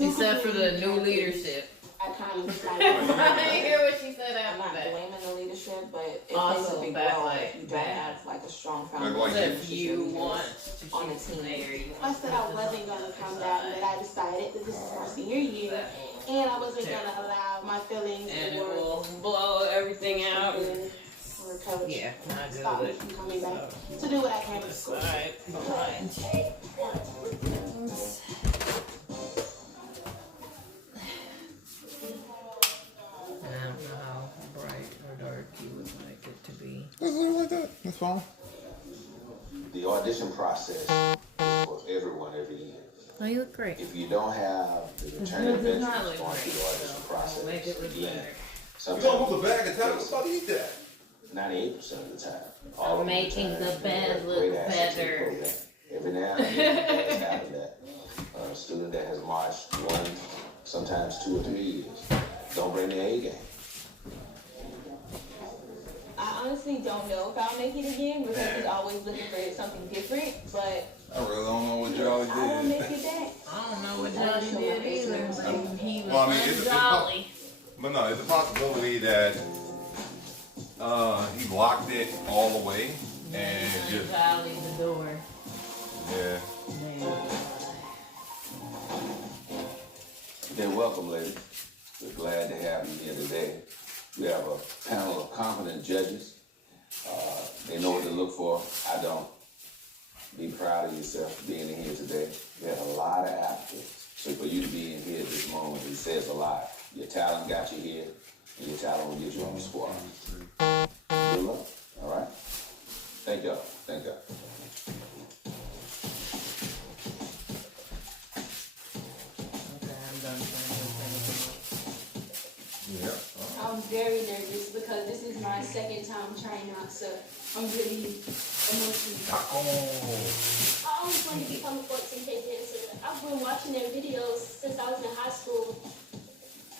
Except for the new leadership. I kind of just like. I didn't hear what she said I'm after not that. blaming the leadership, but it plays Also, a big bad role like if you don't bad. have like a strong Like foundation. If you want to on the choose team. mayor, you I want said I wasn't gonna come back, but I decided that this is my senior year, and I wasn't gonna allow my feelings and it or will blow everything out. or coach Yeah, not stop me good. from coming back to do what I came to school. Side behind. I don't know how bright or dark you would like it to be. Let's do it like that. That's fine. The audition process is for everyone every year. Oh, you look great. If you don't have the returning It does not veterans look going great, through the audition so process, make it look again, better. You gonna sometimes move the bag of tacos? How do you eat that? 98% of the time. All of the Making time, the you have bed a look great asset to the better. program. Every now and then it does happen that a student that has marched 1, sometimes 2 or 3 years, don't bring their A game. I honestly don't know if I'll make it again because he's always looking for something different, but I really don't know what Jolly I won't did. make it back. I don't know what Johnny did either, but he was Well, I mean, it's jolly. But no, it's a possibility that he locked it all the way and just Jolly the door. yeah. Again, welcome, ladies. We're glad to have you here today. We have a panel of competent judges. They know what to look for. I don't. Be proud of yourself for being in here today. We had a lot of applicants. So for you to be in here at this moment, it says a lot. Your talent got you here, and your talent will get you on the squad. Good luck, all right? Thank y'all. Thank y'all. Okay, I'm done saying Yeah. I'm very nervous because this is my second time trying out, so I'm really emotional. Taco. I always wanted to become a 14K dancer. I've been watching their videos since I was in high school.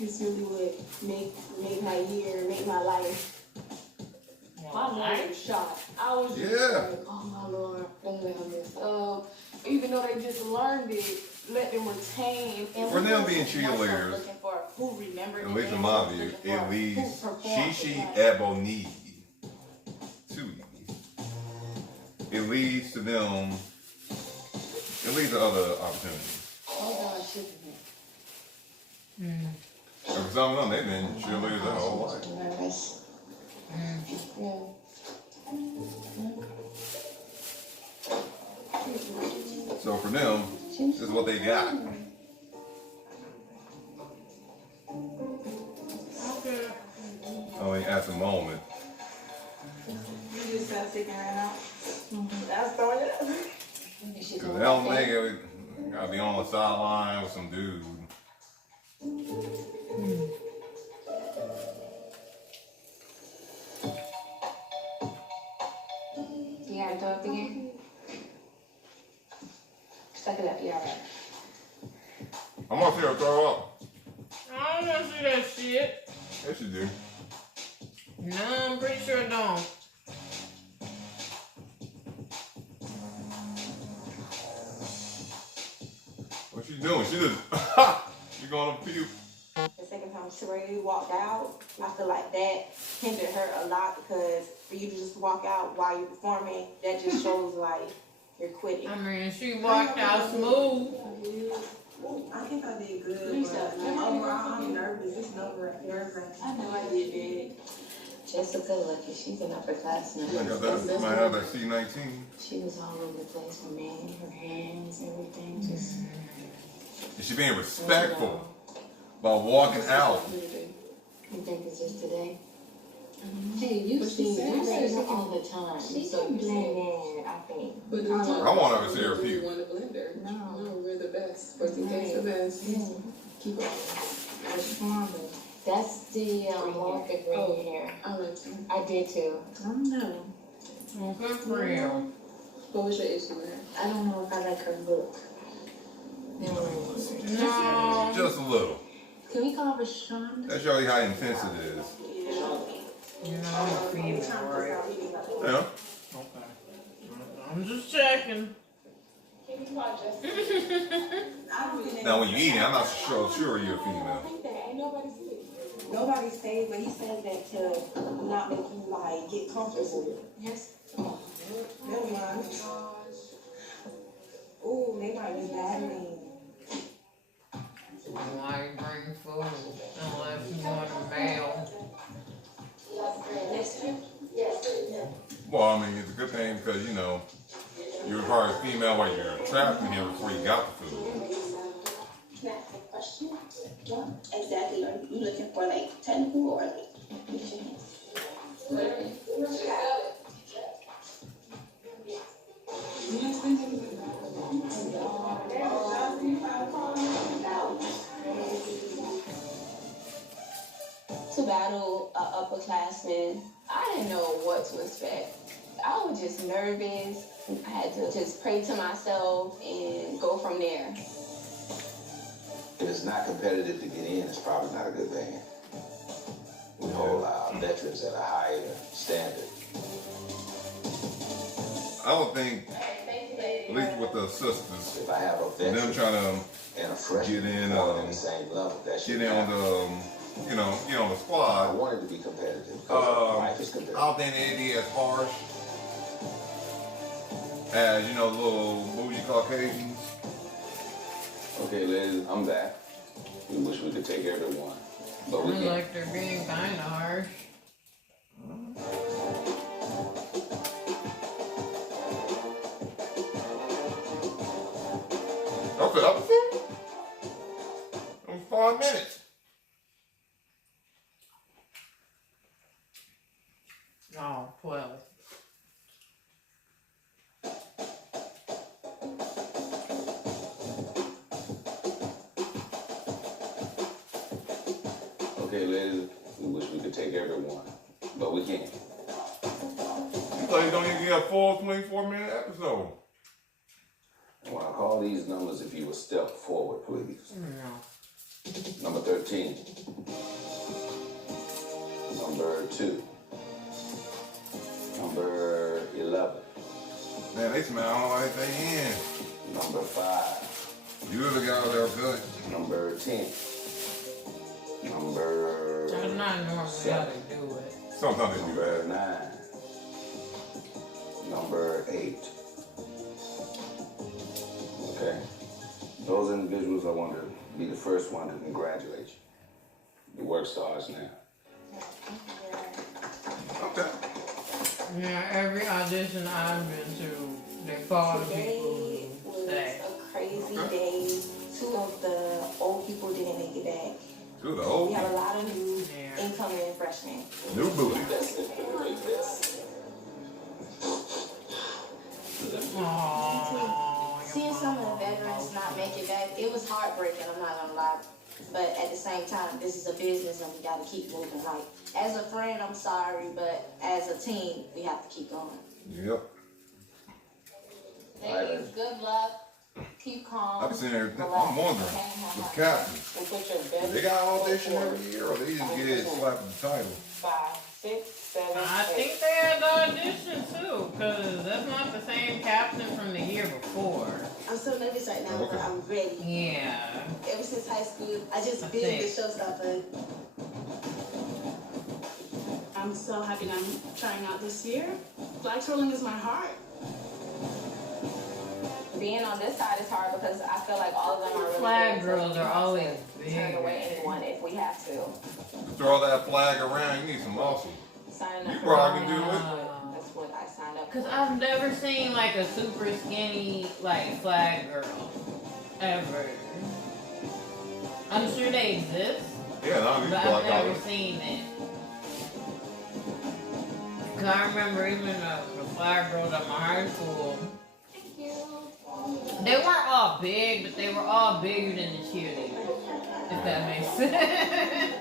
This really would make my year, make my life. My life was shot. I was just Yeah. like, oh my Lord, don't let them miss. Even though they just learned it, let them retain. And For we them wasn't being more so cheerleaders, looking for who remembered At the least in dance, my we view, was looking it for leads who performed Shishi the dance. Ebony too easy. It leads to them. It leads to other opportunities. Oh God, shipping it. And for some of them, they've been cheerleaders their whole life. Nervous. Yeah. So for them, this is what they got. Okay. I mean, at the moment. You just got sticking right out. That's throwing it up. Cause they don't make it. Gotta be on the sideline with some dude. You gotta throw up again? Suck it up, you're alright. I'm gonna see her throw up. I don't want to see that shit. Yes, you do. No, I'm pretty sure I don't. What you doing? She just. You gonna puke? The second time Sheree walked out, I feel like that hindered her a lot because for you to just walk out while you're performing, that just shows like you're quitting. I mean, she walked out smooth. I think I did good, Lisa, but overall, I'm nervous. It's nerve-wracking. I know I did big. Jessica, lucky, she's in upperclassmen. I got that. Might have that C19. She was all over the place for me, her hands, everything, just. And she being respectful by walking out. You think it's just today? Hey, you see her all the time. So you blend in, I think. But the I want her to see her puke. want to blender. No. No, we're the best. First thing takes the best. Yeah. Keep it. That's the Mocha green hair. I like you. I did too. I don't know. Well, good for you. What was your issue with her? I don't know if I like her look. No. Just a little. Can we call her Shonda? That shows you how intense it is. You know, I'm a female, right? Yeah. Okay. I'm just checking. Now, when you eating, I'm not sure you're a female. Nobody stays, but he says that to not make you like get comfortable. Yes. Never mind. Ooh, they might be battling. Why you bring food unless you want a mail? Well, I mean, it's a good thing because, you know, you were probably a female while you were trapped in here before you got the food. Can I ask a question? What exactly are you looking for, like technical or like nutrition? To battle a upperclassman, I didn't know what to expect. I was just nervous. I had to just pray to myself and go from there. If it's not competitive to get in, it's probably not a good thing. We hold our veterans at a higher standard. I would think, at least with the sisters, If I have a them veteran trying to and a freshman get in, on the same level, that should get in on happen. the, you know, get on the I squad, want it to be competitive because life is I competitive. don't think it'd be as harsh as, you know, little bougie Caucasians. Okay, ladies, I'm back. We wish we could take everyone, but we I can't. like they're being kind of harsh. That's the episode? It was 5 minutes. Oh, 12. Okay, ladies, we wish we could take everyone, but we can't. You thought you don't even get a full 24-minute episode. When I call these numbers, if you would step forward, please. No. Number 13. Number 2. Number 11. Man, they smell like they in. Number 5. You the guy there good. Number 10. Number That's not normally how they do it. Sometimes they do Number that. 9. Number 8. Okay. Those individuals, I want to be the first one to congratulate you. The work starts now. Okay. Yeah, every audition I've been to, they call the people Today who was stay. a crazy day. 2 of the old people didn't make it back. To the old We have a lot of new Yeah. incoming freshmen. new booty. Aww, Seeing some of the veterans not make it back, it was heartbreaking, I'm not gonna lie. But at the same time, this is a business and we gotta keep moving. Like, as a friend, I'm sorry, but as a team, we have to keep going. Yep. Ladies, good luck. Keep calm. I've been sitting here, I'm wondering, with captains, And put your best they got audition every year or they just get it slapped with the title? 5, 6, 7, I 8. think they had the audition too, because that's not the same captain from the year before. I'm so nervous right now, but Okay. I'm ready. Yeah. Ever since high school, I just I been think- the showstopper. I'm so happy that I'm trying out this year. Flag twirling is my heart. Being on this side is hard because I feel like all of them are really Flag good, so girls we are have always to big. turn away anyone if we have to. Throw that flag around, you need some muscle. Signing You up for probably can do it. That's what I signed up Because for. I've never seen like a super skinny like flag girl. Ever. I'm sure they exist, Yeah, no, these but I've black never guys. seen it. Cause I remember even the flag girls at my high school, Thank you. they weren't all big, but they were all bigger than the cheerleaders. If that makes sense.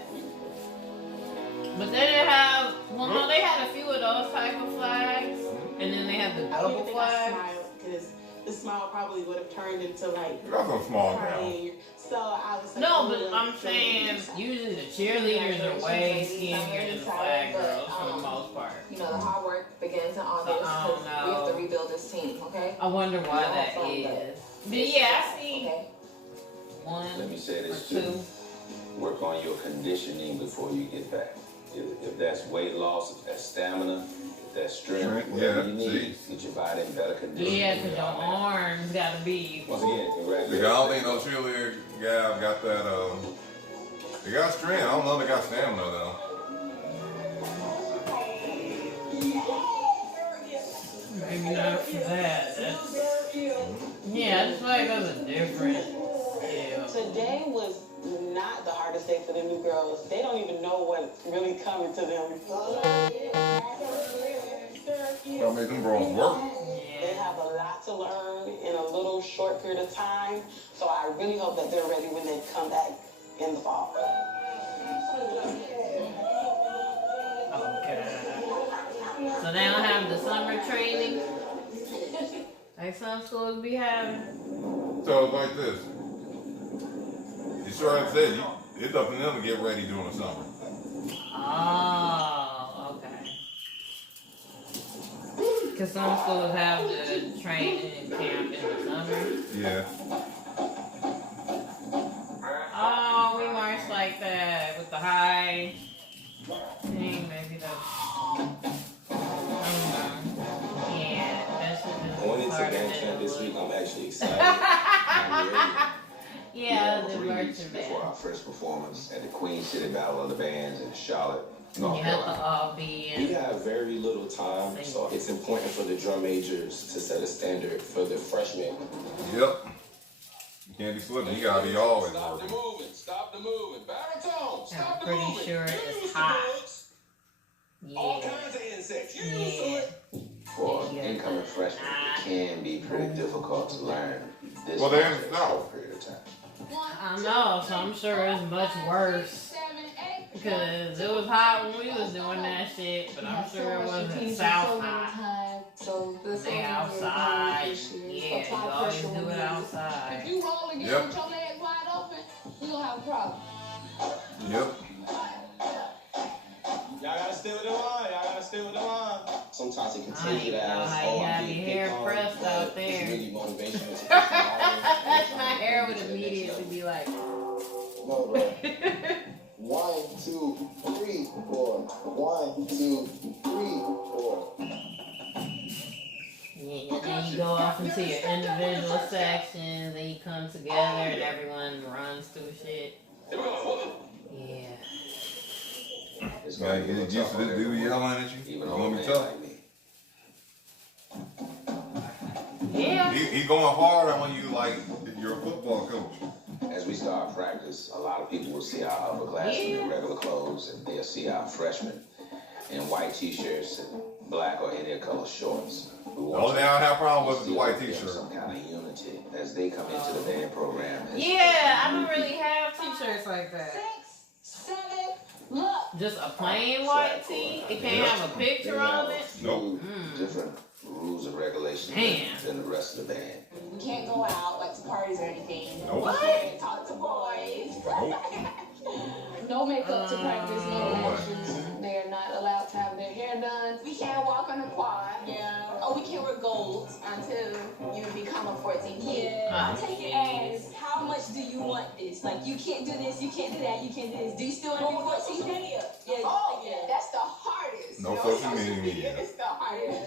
But they didn't have, well no, they had a few of those type of flags, and then they had the I don't double even think I flag. smiled because the smile probably would have turned into like You got some small now. crying. So I was like, No, oh, but I'm like, saying usually the cheerleaders are way skinnier than the flag girls for the most part. You know, the hard work begins in August I don't because we have know. to rebuild this team, okay? I wonder why Yeah, that fine, but- is. But yeah, I see Okay. one Let me say or this too. two. Work on your conditioning before you get back. If that's weight loss, if that's stamina, if that's strength, whatever you need, get your body in better condition. Yeah, because your arms gotta be. Once again, congratulations. I don't think no cheerleader guy got that. They got strength. I don't know if they got stamina though. Maybe not for that. Yeah, I just feel like that's a different. Yeah. Today was not the hardest day for the new girls. They don't even know what's really coming to them. Gotta make them girls work. They have a lot to learn in a little short period of time. So I really hope that they're ready when they come back in the fall. Okay. So they don't have the summer training like some schools be having. So it's like this. You sure I said it's up to them to get ready during the summer. Oh, okay. Because some schools have the training and camp in the summer. Yeah. Oh, we marched like that with the high thing. Maybe that's. Yeah, that's Going into band camp this week, I'm actually excited. I'm ready. Yeah, the 3 weeks virtual before our band. first performance at the Queen City Battle of the Bands in Charlotte, You North have to Carolina. all be We in. have very little time, so it's important for the drum majors to set a standard for the freshmen. Yep. You can't be slipping. You gotta be always Stop the working. moving, stop the moving. Baritone, stop I'm the pretty moving. sure You it's use the hot. bugs. All Yeah. kinds of insects. You used to Yeah. it. For incoming freshmen, it can be pretty difficult to learn this Well, they're in much the in a South. short period of time. I know, so I'm sure it's much worse. Because it was hot when we was doing that shit, but I'm sure it wasn't south hot. So this They outside. Yeah, you always do it outside. you roll again Yep. with your legs wide open, we gonna have a problem. Yep. Y'all gotta stay with the line. Y'all gotta stay with the line. Sometimes it can I take ain't it know as, how oh, you I'm have being your hair picked on, pressed but out there. it's really motivational to push harder. My hair would immediately be like. No, bro. 1, 2, 3, 4. 1, 2, 3, 4. Yeah, then you go off into your individual sections, and you come together, and everyone runs through shit. Yeah. It's Gotta gonna be get tough used to on this dude everyone, yelling at you. even It's on gonna a be man tough. like me. Yeah. He going hard on you like you're a football coach. As we start practice, a lot of people will see our upperclassmen in regular clothes, and they'll see our freshmen in white t-shirts and black or any color shorts. We The want only thing I have problem with is the instill white in them t-shirt. some kind of unity as they come into the band program. Yeah, I don't really have t-shirts like that. 6, 7, look. Just a plain white tee. It can't have a They picture have on a it. few different rules and regulations Damn. than the rest of the band. We can't go out like to parties or anything. Nope. We can't talk to boys. No makeup to practice, no Oh, my. lashes. They are not allowed to have their hair done. We can't walk on the quad. Yeah. Oh, we can't wear gold until you become a 14 kid. Ah. I take it as, how much do you want this? Like, you can't do this, you can't do that, you can't do this. Do you still want to be 14? Yeah. Oh, yeah. That's the hardest. No social media. It's the hardest.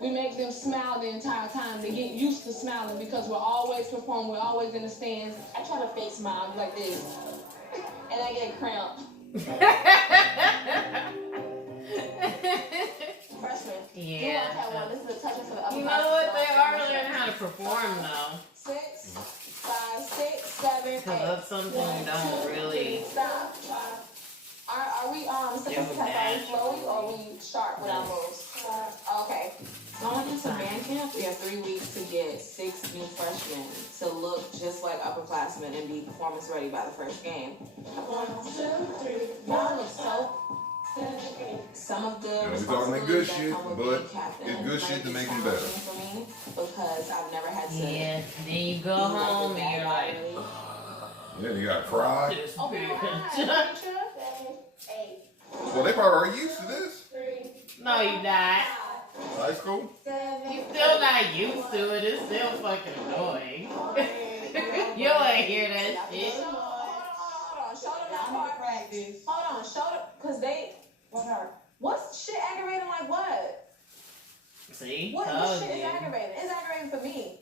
We make them smile the entire time. They get used to smiling because we're always performing. We're always in the stands. I try to fake smile like this, and I get cramp. Freshman. You want to have one? Yeah. This is a touch for the upper You know class. what? They are learning how to perform though. 6, 5, 6, 7, 8. Because that's something you don't really. Stop. Are we supposed to have our flowy or are we sharp with our moves? Okay. Going into band camp, we have 3 weeks to get 6 new freshmen to look just like upperclassmen and be performance ready by the first game. Y'all look so. Some of the Yeah, we talking that good responsibilities that shit, come with but being captain it's good might shit to be make them better. challenging for me because I've never had to. Yeah. Then you go home and you're like, Yeah, you gotta cry. this Oh, bitch. Well, they probably are used to this. No, you not. High school. 7, You still not used to it. It's still fucking annoying. You ain't hear that shit. Hold on. Show them that part. Hold on. Show them. Because they. What's shit aggravating like what? See? What shit is aggravating? It's aggravating for me.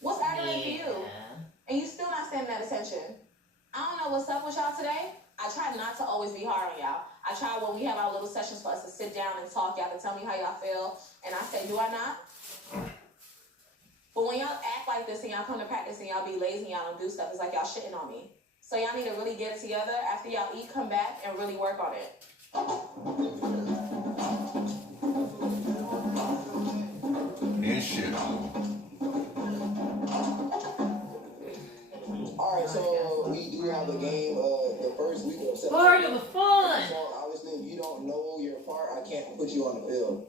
What's aggravating for you? And you still not standing at attention. I don't know what's up with y'all today. I try not to always be hard on y'all. I try when we have our little sessions for us to sit down and talk. Y'all can tell me how y'all feel. And I say, do I not? But when y'all act like this and y'all come to practice and y'all be lazy and y'all don't do stuff, it's like y'all shitting on me. So y'all need to really get it together. After y'all eat, come back and really work on it. And shit. Alright, so we do have a game the first week of September. Part of the fun. So obviously, if you don't know your part, I can't put you on the field.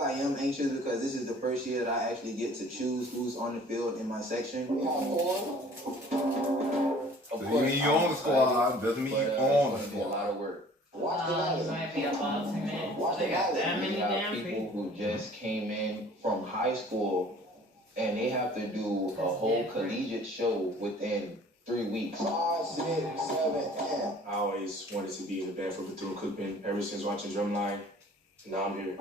I am anxious because this is the first year that I actually get to choose who's on the field in my section. We have 4. Doesn't mean you on the squad. Doesn't mean you on the squad. A lot of work. Watch the ballot. Might be about 2 minutes. Watch the They got ballot. that many We have damn people people. who just came in from high school and they have to do a whole collegiate show within 3 weeks. 5, 6, 7, 10. I always wanted to be in the band for Bethune-Cookman ever since watching Drumline. Now I'm here.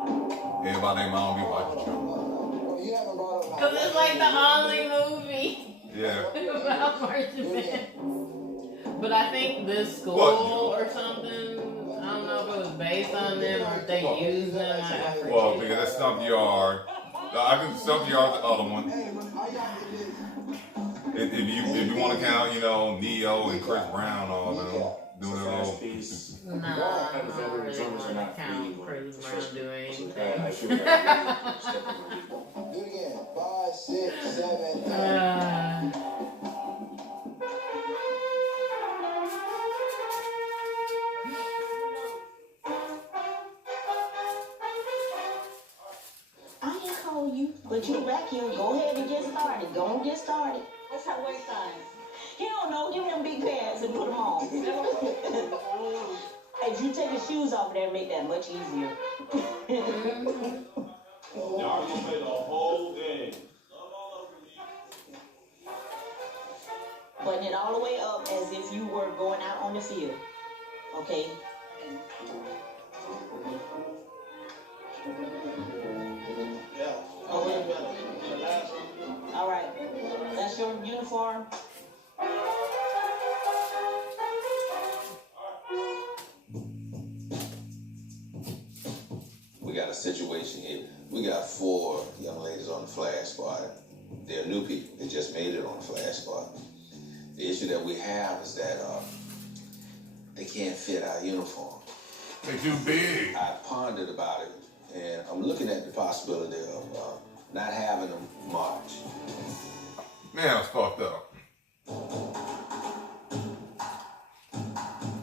Everybody named Mom be watching Trump. Well, you haven't brought up my Because it's like the only movie Yeah. about marching bands. But I think this school What? or something, I don't know if it was based on them or if they used them. I forget. Well, because that's Stump Yard. I can Stump Yard's the other one. If you want to count, you know, Neo and Chris Brown, all them doing it all. No, I don't really drummers are want not to count free. Chris Brown doing So anything. I feel like Do it again. 5, 6, 7, 10. I ain't call you, but you back here. Go ahead and get started. Go and get started. What's her waist size? He don't know. Give him big pants and put them on. Hey, if you take your shoes off there, make that much easier. Y'all gonna play the whole game. Putting it all the way up as if you were going out on the field. Okay? Yeah. Okay. The last one. All right. That's your uniform. We got a situation here. We got 4 young ladies on the flag squad. They're new people. They just made it on the flag squad. The issue that we have is that they can't fit our uniform. They too big. I pondered about it, and I'm looking at the possibility of not having them march. Man, it's fucked up.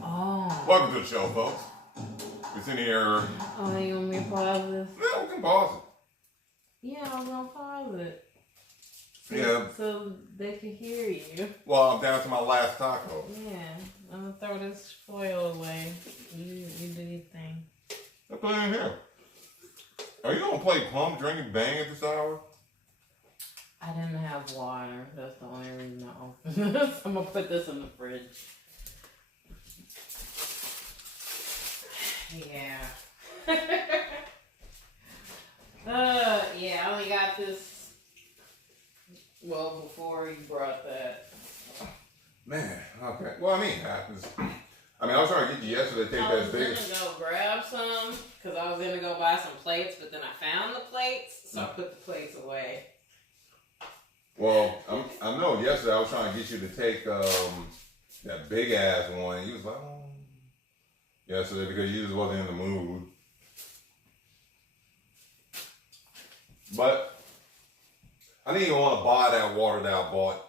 Oh. Welcome to the show, folks. It's in here. Oh, you want me to pause this? Yeah, we can pause Yeah, I was going to pause it. Yeah. So they could hear you. it. Well, I'm down to my last taco. Yeah. I'm going to throw this foil away. You do your thing. I put it in here. Are you gonna play Pump Drinking Bang at this hour? I didn't have water. That's the only reason I opened this. I'm going to put this in the fridge. Yeah. Yeah, I only got this, well, before you brought that. Man, okay. Well, I mean, it happens. I mean, I was trying to get you yesterday to take that big. I was gonna go grab some, because I was gonna go buy some plates, but then I found the plates, so I put the plates away. Well, I know yesterday I was trying to get you to take that big ass one, and you was like, oh. Yesterday, because you just wasn't in the mood. But I didn't even want to buy that water that I bought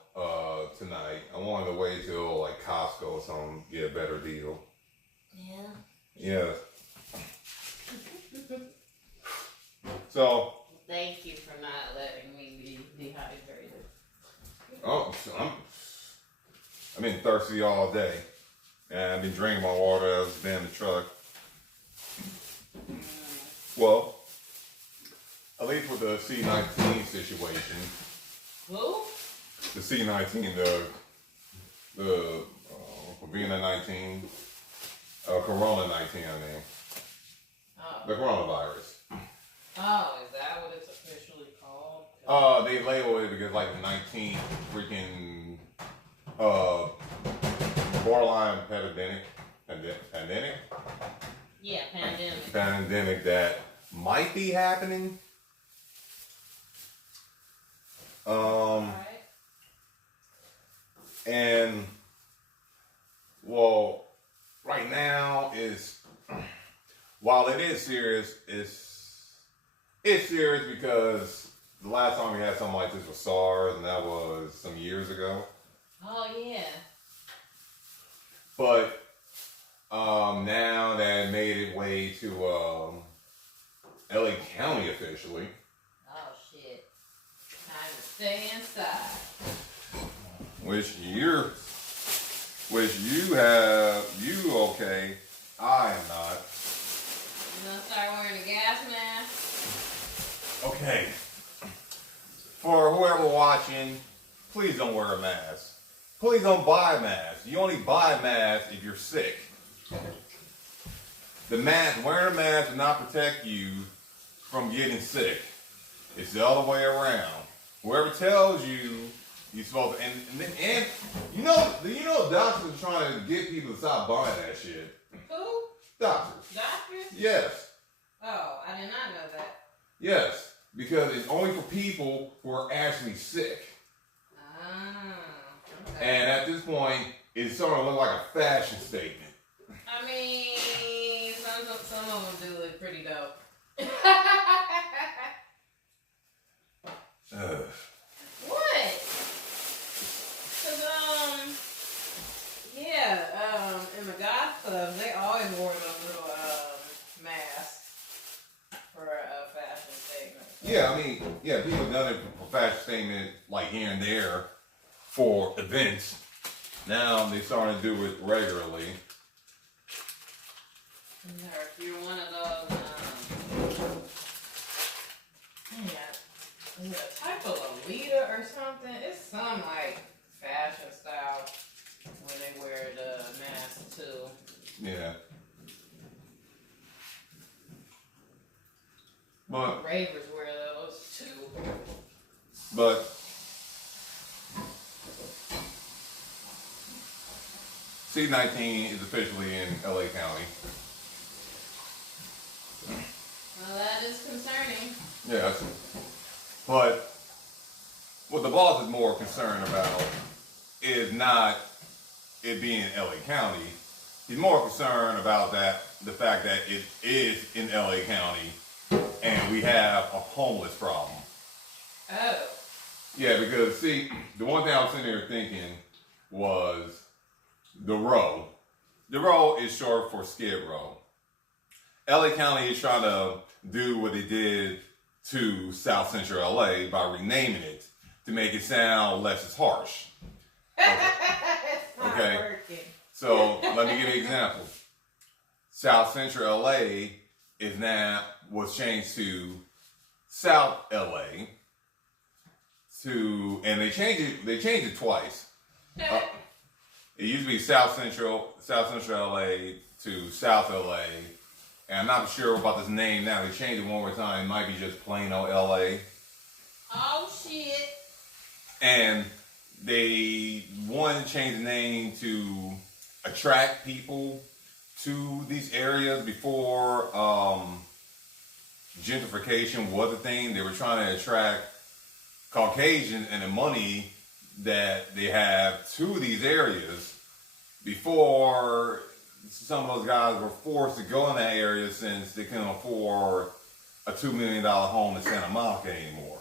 tonight. I wanted to wait till like Costco or something, get a better deal. Yeah. Yeah. So. Thank you for not letting me be dehydrated. Oh, I've been thirsty all day. And I've been drinking my water as I've been in the truck. Well, at least with the C19 situation. Who? The C19, the Corona-19, Corona-19, I mean. Oh. The coronavirus. Oh, is that what it's officially called? They label it because like the 19th freaking borderline pandemic. Yeah, pandemic. Pandemic that might be happening. And well, right now is while it is serious, it's serious because the last time we had something like this was SARS, and that was some years ago. Oh yeah. But now that it made its way to LA County officially. Oh shit. Time to stay inside. Which you okay, I am not. You gonna start wearing a gas mask? Okay. For whoever watching, please don't wear a mask. Please don't buy a mask. You only buy a mask if you're sick. The mask, wearing a mask will not protect you from getting sick. It's the other way around. Whoever tells you you're supposed to, and you know doctors are trying to get people to stop buying that shit. Who? Doctors. Doctors? Yes. Oh, I did not know that. Yes. Because it's only for people who are actually sick. Okay. And at this point, it's starting to look like a fashion statement. I mean, some of them do look pretty dope. What? Cause in the goth club, they always wore those little masks for a fashion statement. Yeah, I mean, yeah, people have done it for fashion statement like here and there for events. Now they're starting to do it regularly. If you're one of those, is it a type of Lolita or something? It's some like fashion style when they wear the mask too. Yeah. But ravers wear those too. But C19 is officially in LA County. Well, that is concerning. Yes. But what the boss is more concerned about is not it being in LA County. He's more concerned about the fact that it is in LA County and we have a homeless problem. Oh. Yeah, because see, the one thing I was sitting there thinking was the row. The row is short for Skid Row. LA County is trying to do what they did to South Central LA by renaming it to make it sound less as harsh. Okay. Working. So let me give you an example. South Central LA was changed to South LA and they changed it twice. It used to be South Central LA to South LA. And I'm not sure about this name now. They changed it one more time. It might be just plain old LA. Oh shit. And they wanted to change the name to attract people to these areas before gentrification was a thing. They were trying to attract Caucasians and the money that they have to these areas before some of those guys were forced to go in that area since they couldn't afford a $2 million home in Santa Monica anymore.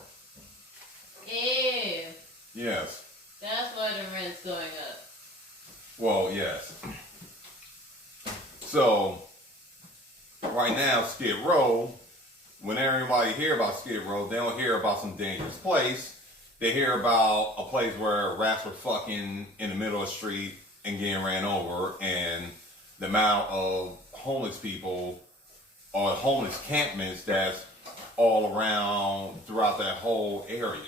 Ew. Yes. That's why the rent's going up. Well, yes. So, right now, Skid Row, when everybody hear about Skid Row, they don't hear about some dangerous place. They hear about a place where rats were fucking in the middle of the street and getting ran over, and the amount of homeless people or homeless campments that's all around throughout that whole area.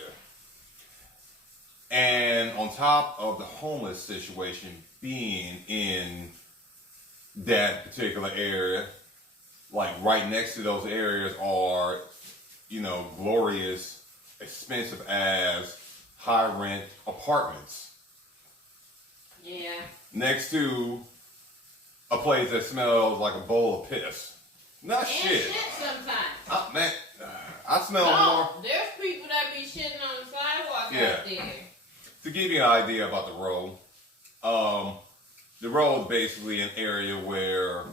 And on top of the homeless situation being in that particular area, like right next to those areas are, glorious, expensive as high rent apartments. Yeah. Next to a place that smells like a bowl of piss. Not and shit. Sometimes. Man, I smell more. There's people that be shitting on the sidewalk out there. To give you an idea about the road, the road is basically an area where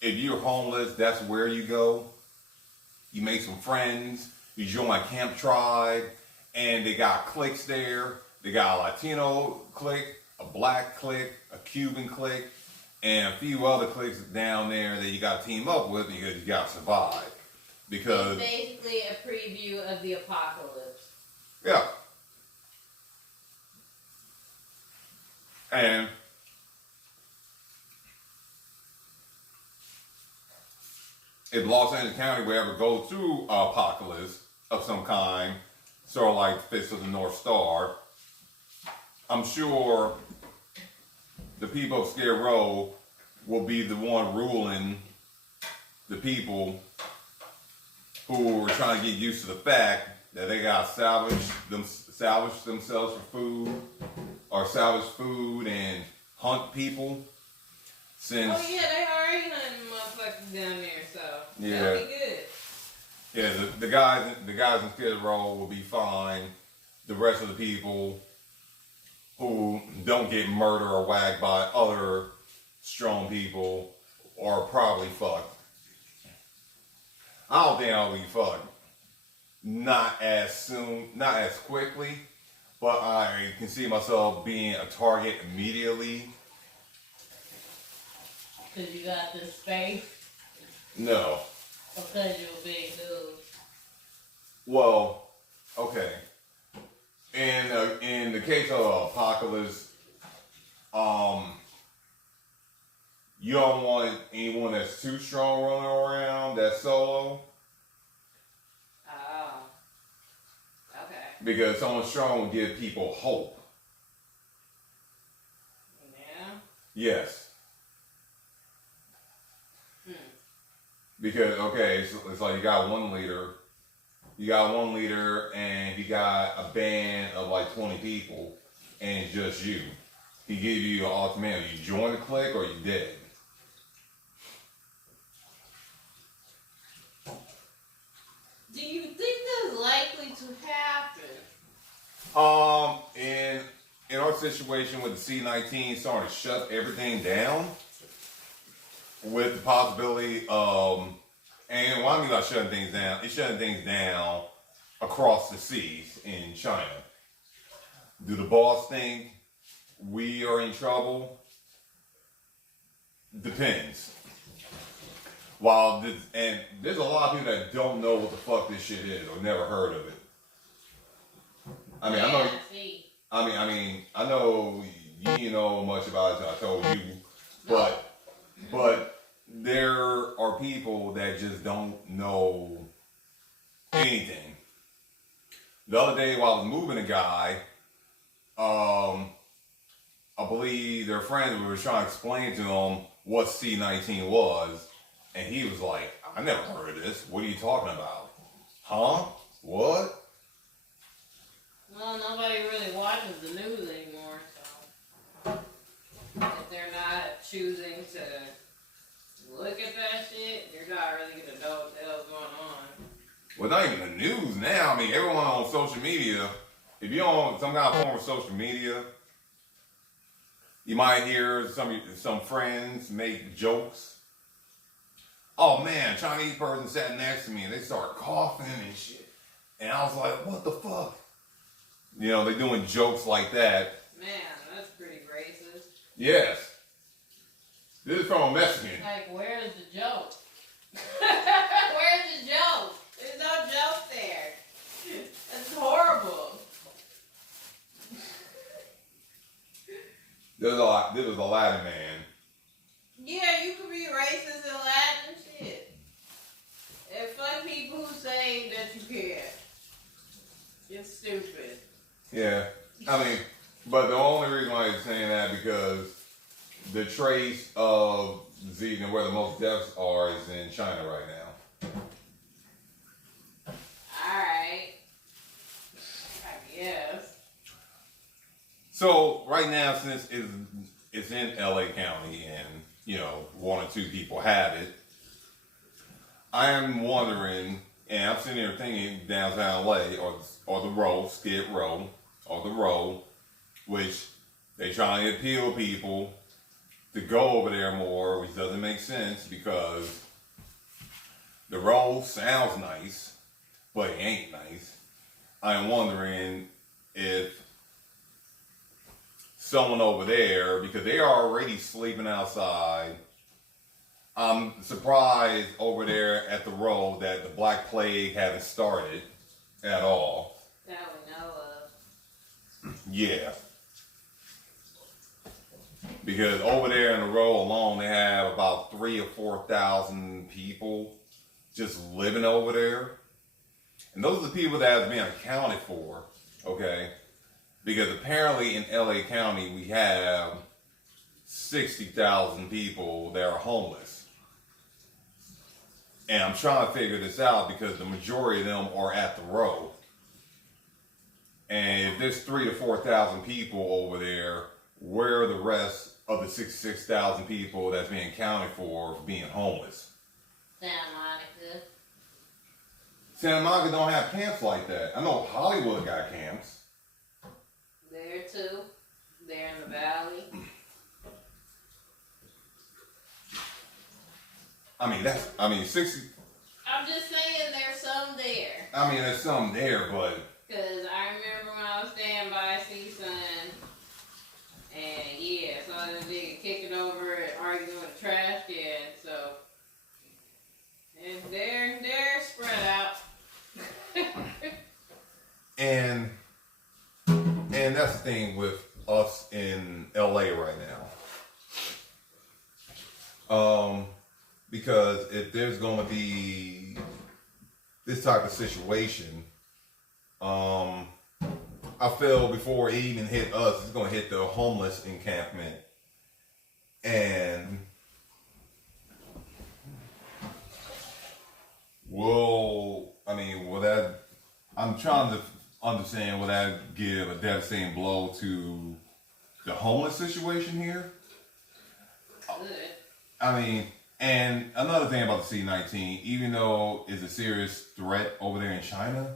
if you're homeless, that's where you go. You make some friends, you join a camp tribe, and they got cliques there. They got a Latino clique, a black clique, a Cuban clique, and a few other cliques down there that you got to team up with because you got to survive. Because it's basically a preview of the apocalypse. Yeah. And if Los Angeles County would ever go through apocalypse of some kind, sort of like Fist of the North Star, I'm sure the people of Skid Row will be the one ruling the people who are trying to get used to the fact that they got to salvage themselves for food, or salvage food and hunt people. Since oh yeah, they already hunting motherfuckers down there, so yeah, that'll be good. Yeah, the guys in Skid Row will be fine. The rest of the people who don't get murdered or whacked by other strong people are probably fucked. I don't think I'll be fucked. Not as soon, not as quickly, but I can see myself being a target immediately. Because you got this space? No. Because you're a big dude? Well, okay. In the case of apocalypse, you don't want anyone that's too strong running around that's solo. Oh. Okay. Because someone strong will give people hope. Yeah? Yes. Because, okay, it's like you got one leader and you got a band of like 20 people and it's just you. He give you an ultimatum. You join the clique or you dead. Do you think that's likely to happen? In our situation with the C19 starting to shut everything down, with the possibility of, and what I mean by shutting things down, it's shutting things down across the seas in China. Do the boss think we are in trouble? Depends. And there's a lot of people that don't know what the fuck this shit is or never heard of it. I mean, I know you know much about it. I told you, but there are people that just don't know anything. The other day while I was moving a guy, I believe their friends were trying to explain to him what C19 was, and he was like, I never heard of this. What are you talking about? Huh? What? Well, nobody really watches the news anymore, so if they're not choosing to look at that shit, you're not really gonna know what the hell's going on. Well, not even the news now. I mean, everyone on social media, if you're on some kind of form of social media, you might hear some friends make jokes. Oh man, Chinese person sat next to me and they started coughing and shit. And I was like, what the fuck? You know, they're doing jokes like that. Man, that's pretty racist. Yes. This is from a Mexican. Like, where's the joke? Where's the joke? There's no joke there. That's horrible. This was a Latin man. Yeah, you could be racist in Latin shit. And fuck people who say that you care. It's stupid. Yeah, I mean, but the only reason why he's saying that because the trace of disease and where the most deaths are is in China right now. Alright. I guess. So right now, since it's in LA County and, you know, 1 or 2 people have it, I am wondering, and I'm sitting here thinking downtown LA or the row, Skid Row, or the row, which they trying to appeal people to go over there more, which doesn't make sense because the row sounds nice, but it ain't nice. I'm wondering if someone over there, because they are already sleeping outside. I'm surprised over there at the road that the Black Plague hasn't started at all. That we know of. Yeah. Because over there in the row alone, they have about 3,000 or 4,000 people just living over there. And those are the people that have been accounted for, okay? Because apparently in LA County, we have 60,000 people that are homeless. And I'm trying to figure this out because the majority of them are at the row. And if there's 3,000 to 4,000 people over there, where are the rest of the 66,000 people that's being accounted for being homeless? Santa Monica. Santa Monica don't have camps like that. I know Hollywood got camps. There too. There in the valley. I mean 60. I'm just saying there's some there. I mean, there's some there, but Cause I remember when I was staying by C19, and yeah, so this nigga kicking over and arguing with the trash can. So, and they're spread out. and that's the thing with us in LA right now. Because if there's going to be this type of situation, I feel before it even hit us, it's going to hit the homeless encampment. And I'm trying to understand, will that give a devastating blow to the homeless situation here? Good. I mean, and another thing about the C19, even though it's a serious threat over there in China,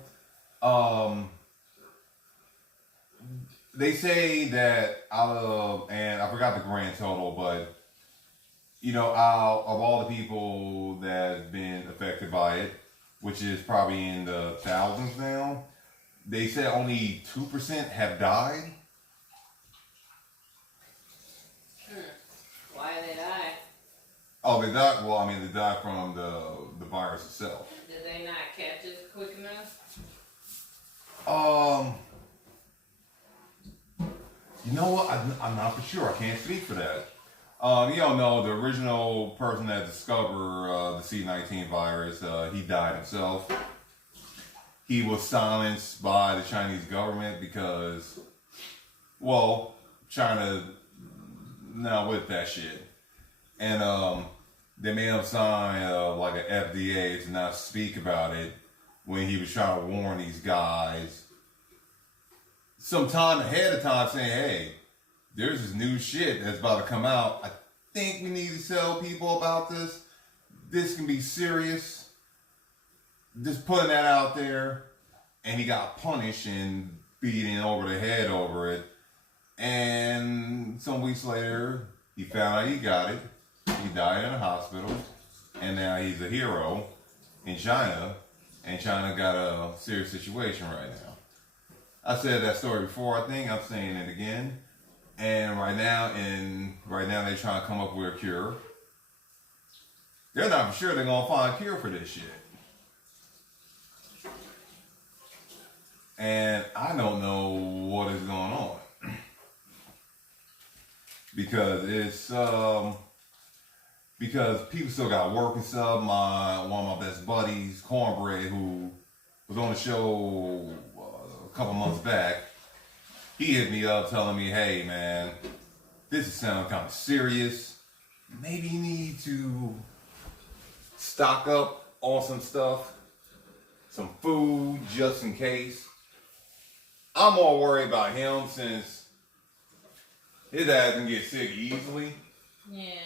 they say that and I forgot the grand total, but you know, out of all the people that have been affected by it, which is probably in the thousands now, they said only 2% have died. Why did they die? Oh, they died. Well, I mean, they died from the virus itself. Did they not catch it quick enough? You know what? I'm not for sure. I can't speak for that. You don't know the original person that discovered the C19 virus. He died himself. He was silenced by the Chinese government because, well, China not with that shit, and they made him sign like an FDA to not speak about it when he was trying to warn these guys some time ahead of time, saying, hey, there's this new shit that's about to come out. I think we need to tell people about this. This can be serious. Just putting that out there. And he got punished and beaten over the head over it. And some weeks later, he found out he got it. He died in a hospital. And now he's a hero in China. And China got a serious situation right now. I said that story before, I think. I'm saying it again. And right now they're trying to come up with a cure. They're not for sure they're going to find a cure for this shit. And I don't know what is going on. Because because people still got work and stuff. One of my best buddies, Cornbread, who was on the show a couple months back, he hit me up telling me, hey man, this is sounding kind of serious. Maybe you need to stock up on some stuff, some food, just in case. I'm more worried about him since his ass can get sick easily. Yeah.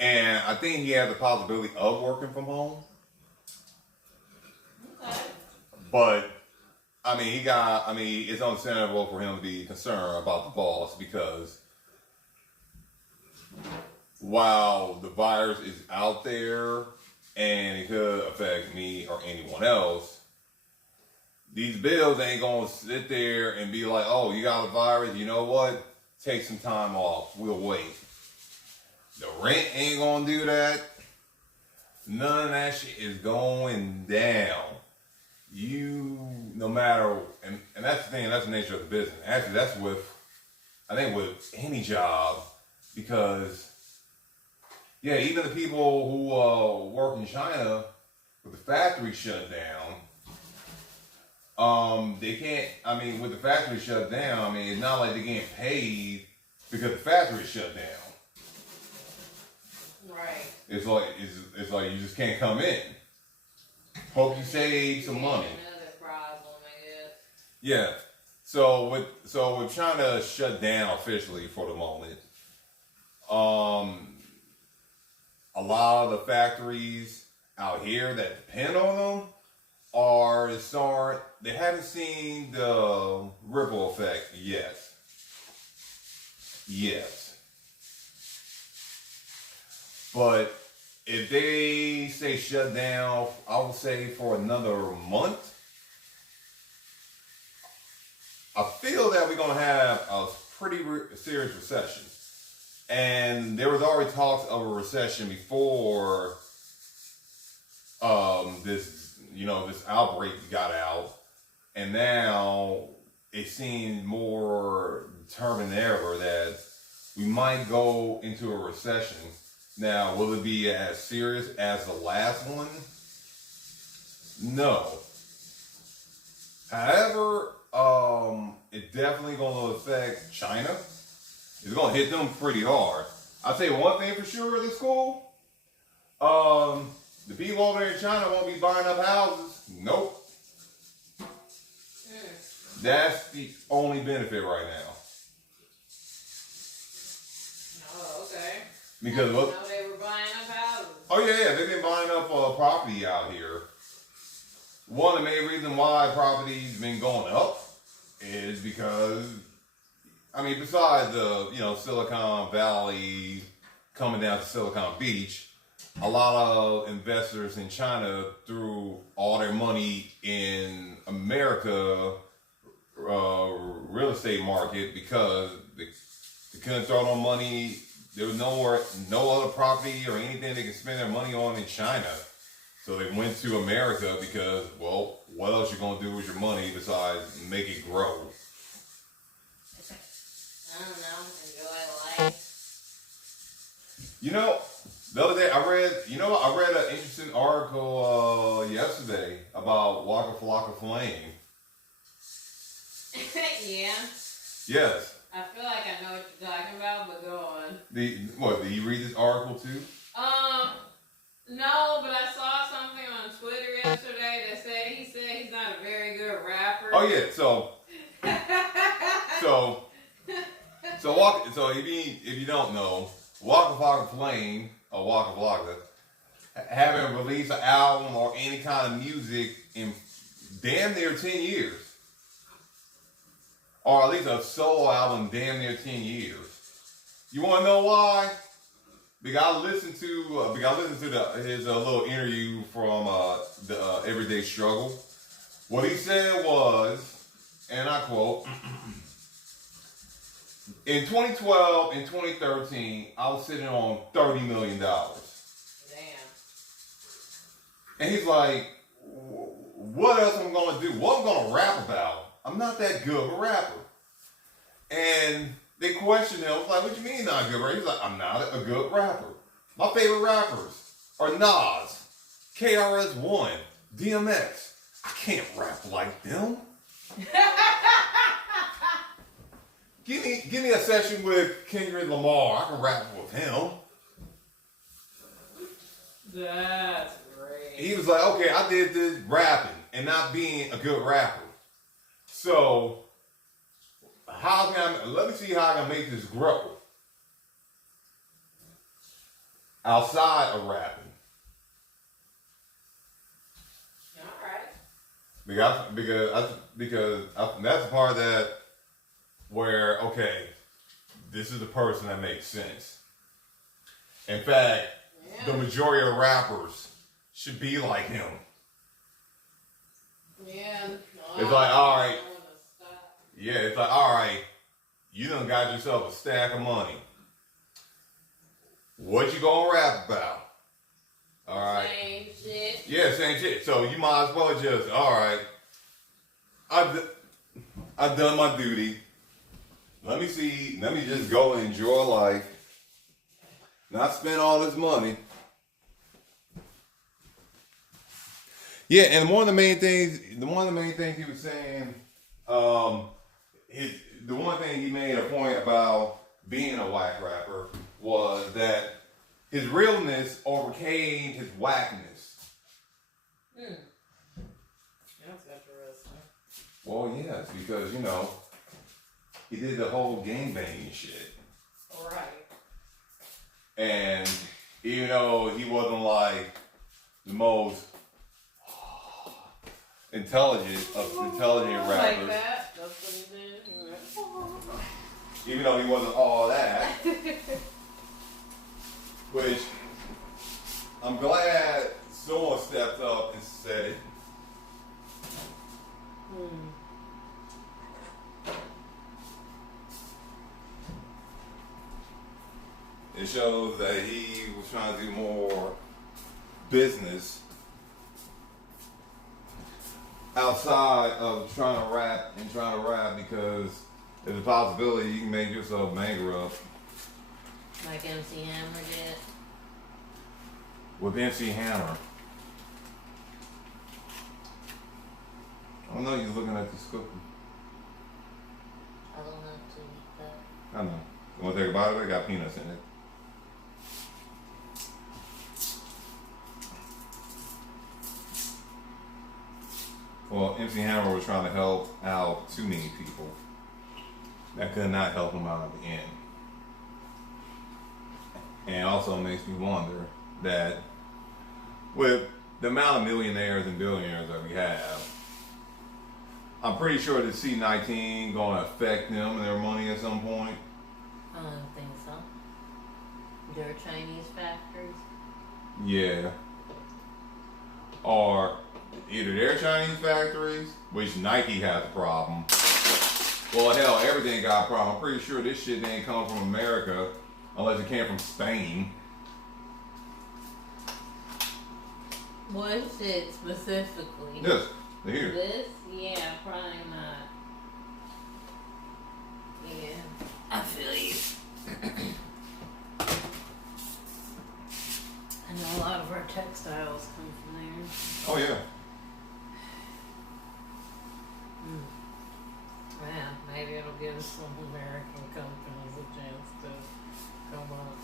And I think he has the possibility of working from home. Okay. But, it's understandable for him to be concerned about the boss because while the virus is out there and it could affect me or anyone else, these bills ain't gonna sit there and be like, oh, you got a virus, you know what? Take some time off, we'll wait. The rent ain't gonna do that. None of that shit is going down. No matter, and that's the thing, that's the nature of the business. Actually, that's with any job, because, yeah, even the people who work in China with the factory shut down, they can't, with the factory shut down, it's not like they're getting paid because the factory shut down. Right. It's like you just can't come in. Hope you save some money. Another problem, I guess. Yeah. So with China shut down officially for the moment, a lot of the factories out here that depend on them they haven't seen the ripple effect yet. But if they stay shut down, I would say for another month, I feel that we're going to have a pretty serious recession. And there was already talks of a recession before this outbreak got out. And now it seems more determined than ever that we might go into a recession. Now, will it be as serious as the last one? No. However, it's definitely going to affect China. It's going to hit them pretty hard. I'll tell you one thing for sure that's cool. The people over there in China won't be buying up houses. Nope. That's the only benefit right now. Oh, okay. Because I didn't know they were buying up houses. Oh yeah, they've been buying up property out here. One of the main reasons why property's been going up is because, besides the Silicon Valley coming down to Silicon Beach, a lot of investors in China threw all their money in America real estate market because they couldn't throw no money. There was no other property or anything they could spend their money on in China. So they went to America because, well, what else you going to do with your money besides make it grow? I don't know. Enjoy life. The other day I read an interesting article yesterday about Waka Flocka Flame. Yeah. Yes. I feel like I know what you're talking about, but go on. Did you read this article too? No, but I saw something on Twitter yesterday that said he's not a very good rapper. Oh yeah, so if you don't know, Waka Flocka Flame or Waka Flocka haven't released an album or any kind of music in damn near 10 years. Or at least a solo album damn near 10 years. You want to know why? Because I listened to his little interview from the Everyday Struggle. What he said was, and I quote, in 2012 and 2013, I was sitting on $30 million. Damn. And he's like, what else am I going to do? What am I going to rap about? I'm not that good of a rapper. And they questioned him. I was like, what you mean not a good rapper? He's like, I'm not a good rapper. My favorite rappers are Nas, KRS-One, DMX. I can't rap like them. Give me a session with Kendrick Lamar. I can rap with him. That's great. He was like, okay, I did this rapping and not being a good rapper. So let me see how I can make this grow outside of rapping. All right. Because that's the part that where, okay, this is the person that makes sense. In fact, the majority of rappers should be like him. Yeah. It's like, all right. Yeah, it's like, all right, you done got yourself a stack of money. What you gonna rap about? All right. Same shit. Yeah, same shit. So you might as well just, all right, I've done my duty. Let me just go and enjoy life. Not spend all this money. Yeah, and one of the main things he was saying, the one thing he made a point about being a whack rapper was that his realness overcame his whackness. That's interesting. Well, yes, because, he did the whole gangbanging shit. Right. And even though he wasn't like the most intelligent rappers. Like that. That's what he did. Even though he wasn't all that. Which I'm glad someone stepped up and said it. It shows that he was trying to do more business outside of trying to rap because there's a possibility you can make yourself bankrupt. Like MC Hammer did. With MC Hammer. I know you're looking at this cookie. I don't have to eat that. I know. You want to take a bite of it? It got peanuts in it. Well, MC Hammer was trying to help out too many people. That could not help him out at the end. And it also makes me wonder that with the amount of millionaires and billionaires that we have, I'm pretty sure the C19 gonna affect them and their money at some point. I don't think so. They're Chinese factories. Yeah. Or either they're Chinese factories, which Nike has a problem. Well, hell, everything got a problem. I'm pretty sure this shit ain't come from America unless it came from Spain. What shit specifically? This, here. This? Yeah, probably not. Yeah, I feel you. I know a lot of our textiles come from there. Oh, yeah. Yeah, maybe it'll give some American companies a chance to come up.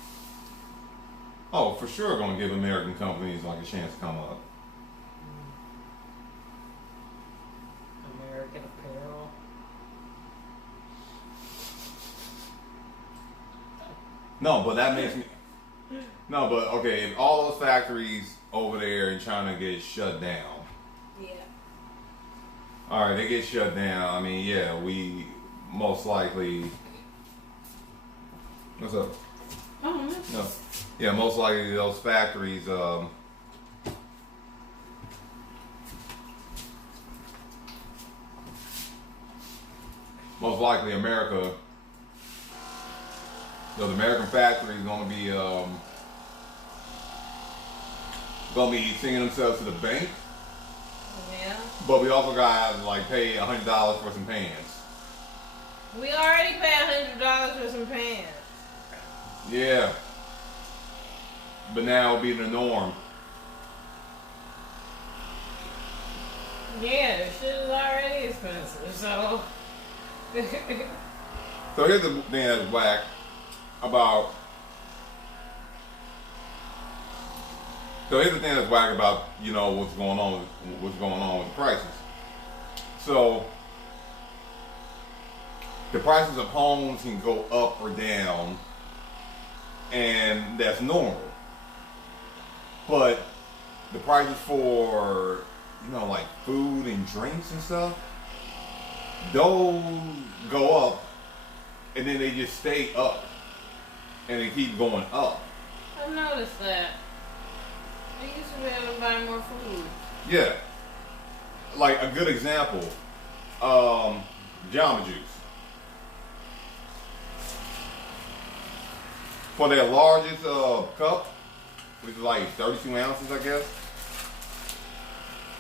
Oh, for sure gonna give American companies like a chance to come up. American Apparel. No, but that makes me... No, but okay, if all those factories over there in China get shut down. Yeah. Alright, they get shut down. I mean, yeah, we most likely... What's up? Oh, No. Yeah, most likely those factories, most likely America, those American factories gonna be singing themselves to the bank. Yeah. But we also gotta like pay $100 for some pants. We already paid $100 for some pants. Yeah. But now it'll be the norm. Yeah, the shit is already expensive, so. So here's the thing that's whack about. So here's the thing that's whack about, you know, what's going on with prices. So the prices of homes can go up or down, and that's normal. But the prices for, you know, like food and drinks and stuff, those go up, and then they just stay up, and they keep going up. I noticed that. I used to be able to buy more food. Yeah. Like a good example, Jamba Juice. For their largest cup, which is like 32 ounces, I guess.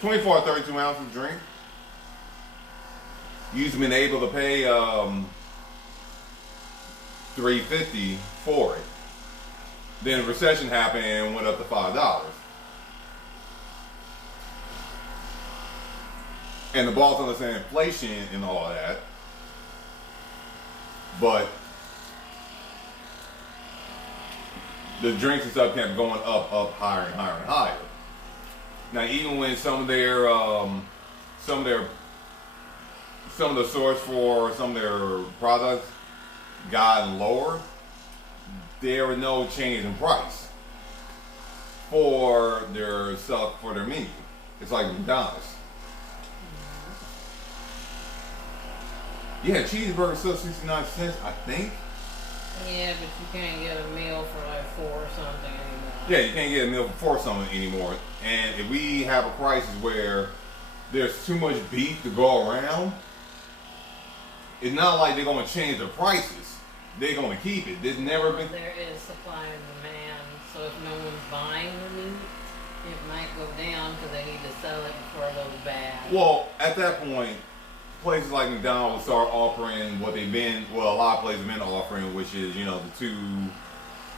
24 or 32 ounces drink. You used to been able to pay $3.50 for it. Then a recession happened and went up to $5. And the boss understand inflation and all that. But the drinks and stuff kept going up, higher and higher and higher. Now, even when some of the source for some of their products got lower, there was no change in price for their stuff, for their menu. It's like McDonald's. Yeah, cheeseburger still 69 cents, I think. Yeah, but you can't get a meal for like $4 or something anymore. Yeah, you can't get a meal for something anymore. And if we have a crisis where there's too much beef to go around, it's not like they're going to change the prices. They're going to keep it. There's never been. There is supply and demand, so if no one's buying the meat, it might go down because they need to sell it before it goes bad. Well, at that point, places like McDonald's will start offering what they've been, well, a lot of places have been offering, which is, you know, the two,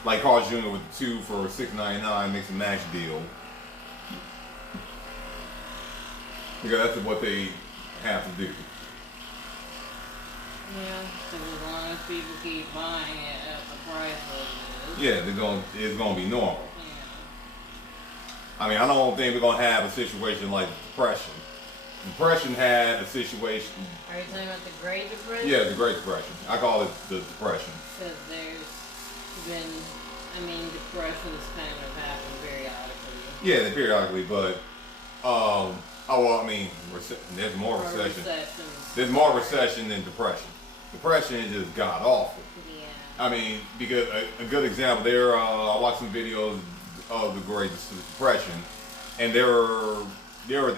like Carl's Jr. with the 2 for $6.99 mix and match deal. Because that's what they have to do. Yeah, so as long as people keep buying it at the price of it is. Yeah, it's going to be normal. I mean, I don't think we're going to have a situation like the Depression. Depression had a situation. Are you talking about the Great Depression? Yeah, the Great Depression. I call it the Depression. Because there's been, I mean, depressions kind of happen periodically. Yeah, they periodically, but there's more recession. There's more recession than depression. Depression is just god awful. Yeah. I mean, because a good example there, I watched some videos of the Great Depression, and there were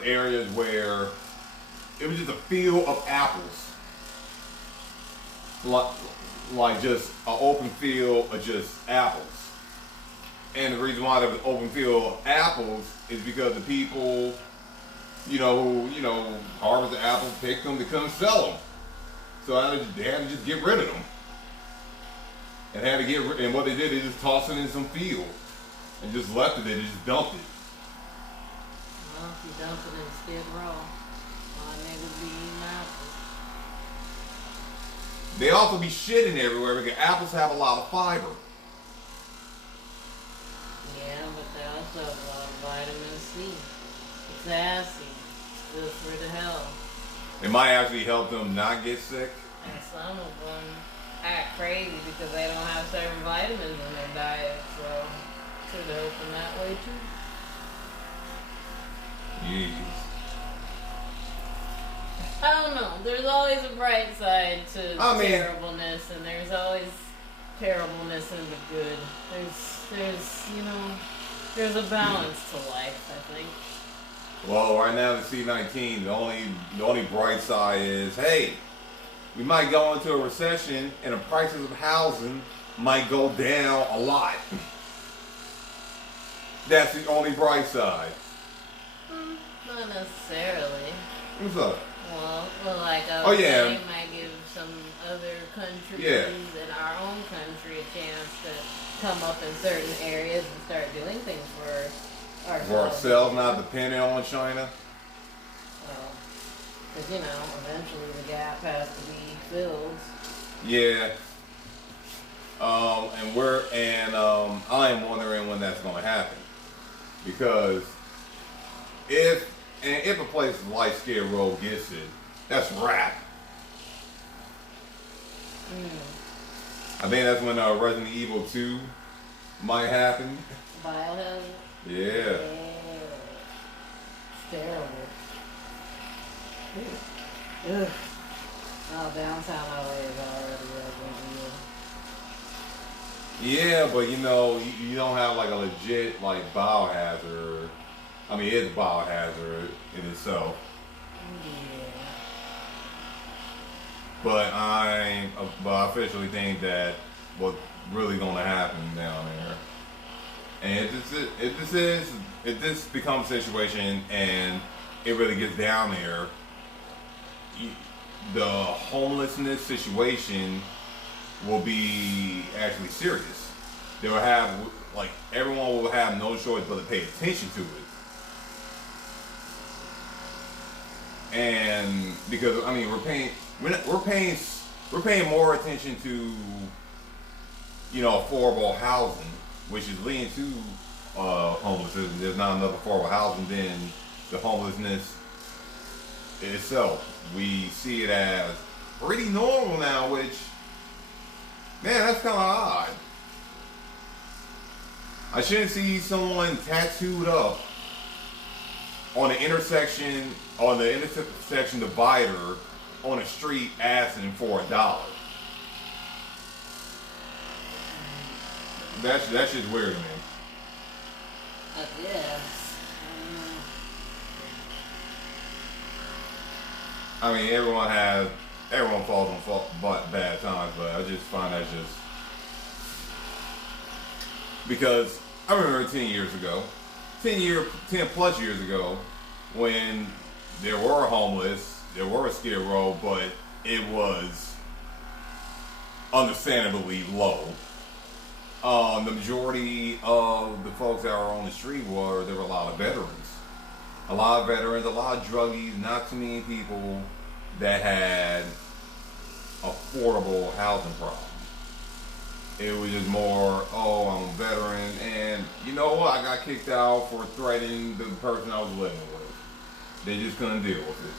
areas where it was just a field of apples, like just an open field of just apples. And the reason why there was an open field of apples is because the people, who harvest the apples, pick them, they couldn't sell them, so they had to just get rid of them. And what they did, they just tossed it in some field and just left it there. They just dumped it. Well, if you dump it in Skid Row, all niggas be eating apples. They also be shitting everywhere because apples have a lot of fiber. Yeah, but they also have a lot of vitamin C. It's acid. It's good for the health. It might actually help them not get sick. And some of them act crazy because they don't have certain vitamins in their diet, so it should help them that way too. Jeez. I don't know. There's always a bright side to terribleness, and there's always terribleness in the good. There's a balance to life, I think. Well, right now the C19, the only bright side is, hey, we might go into a recession and the prices of housing might go down a lot. That's the only bright side. Not necessarily. What's up? Well, like Oh, yeah. they might give some other countries Yeah. and our own country a chance to come up in certain areas and start doing things for ourselves. For ourselves, not depending on China. Because, you know, eventually the gap has to be filled. Yeah. I am wondering when that's going to happen, because if a place like Skid Row gets it, that's rap. I think that's when Resident Evil 2 might happen. Biohazard? Yeah. It's terrible. Ugh. Oh, downtown LA is already Resident Evil. Yeah, but you know, you don't have like a legit like biohazard. I mean, it's biohazard in itself. Yeah. But I officially think that what's really going to happen down there, and if this becomes a situation and it really gets down there, the homelessness situation will be actually serious. They will have, like, everyone will have no choice but to pay attention to it. And because I mean, we're paying more attention to, you know, affordable housing, which is leading to homelessness. There's not enough affordable housing, then the homelessness itself, we see it as pretty normal now, which, man, that's kind of odd. I shouldn't see someone tattooed up on the intersection divider on a street asking for $1. That's just weird to me. I guess. I mean, everyone falls on bad times, but I just find that just because I remember 10 plus years ago, when there were homeless, there were a Skid Row, but it was understandably low. The majority of the folks that were on the street there were a lot of veterans. A lot of druggies, not too many people that had affordable housing problems. It was just more, oh, I'm a veteran, and you know what? I got kicked out for threatening the person I was living with. They just couldn't deal with it.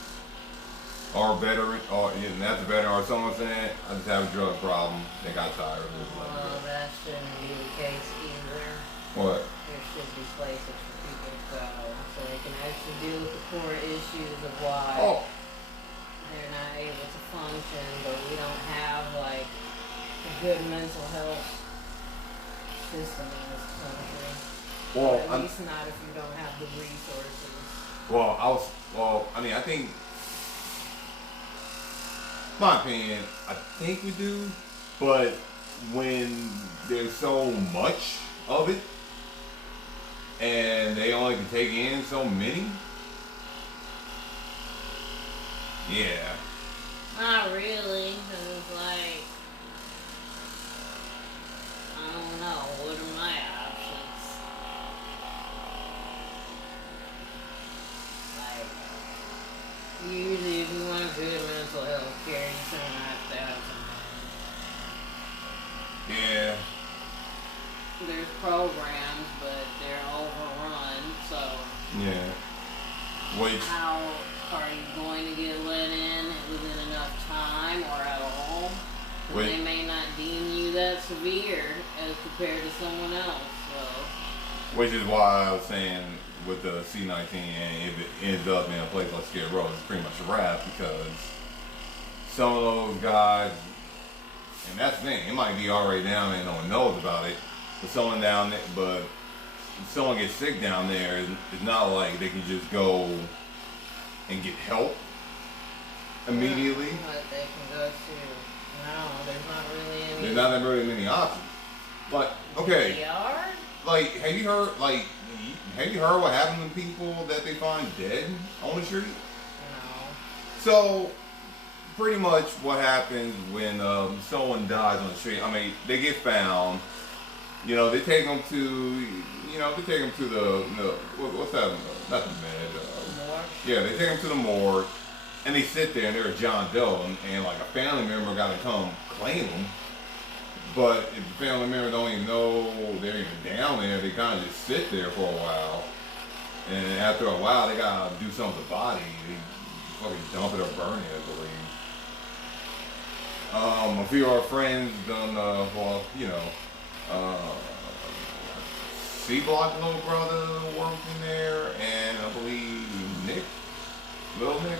Or veteran, or that's a veteran, or someone saying, I just have a drug problem. They got tired of it. Well, that shouldn't be the case either. What? There should be places for people to go so they can actually deal with the core issues of why they're not able to function, but we don't have like a good mental health system in this country. Well, at least not if you don't have the resources. I think, my opinion, I think we do, but when there's so much of it, and they only can take in so many, yeah. Not really, because like, I don't know, what are my options? Like, usually if you want good mental health care, you kind of have to have some. Yeah. There's programs, but they're overrun, so. Yeah. How are you going to get let in within enough time or at all? They may not deem you that severe as compared to someone else. So. Which is why I was saying with the C19, and if it ends up in a place like Skid Row, it's pretty much a wrap, because some of those guys, and that's the thing, it might be already down there and no one knows about it, but someone if someone gets sick down there, it's not like they can just go and get help immediately. What they can go to. No, there's not really any. There's not really many options. But okay. They are? Like, have you heard what happened to people that they find dead on the street? No. So pretty much what happens when someone dies on the street. I mean, they get found. You know, they take them to, what's that? Not the med. Morgue? Yeah, they take them to the morgue, and they sit there, and they're a John Doe, and like a family member got to come claim them. But if the family member don't even know they're even down there, they kind of just sit there for a while. And after a while, they got to do something with the body. They fucking dump it or burn it, I believe. A few of our friends done, C-Block little brother worked in there, and I believe Little Nick,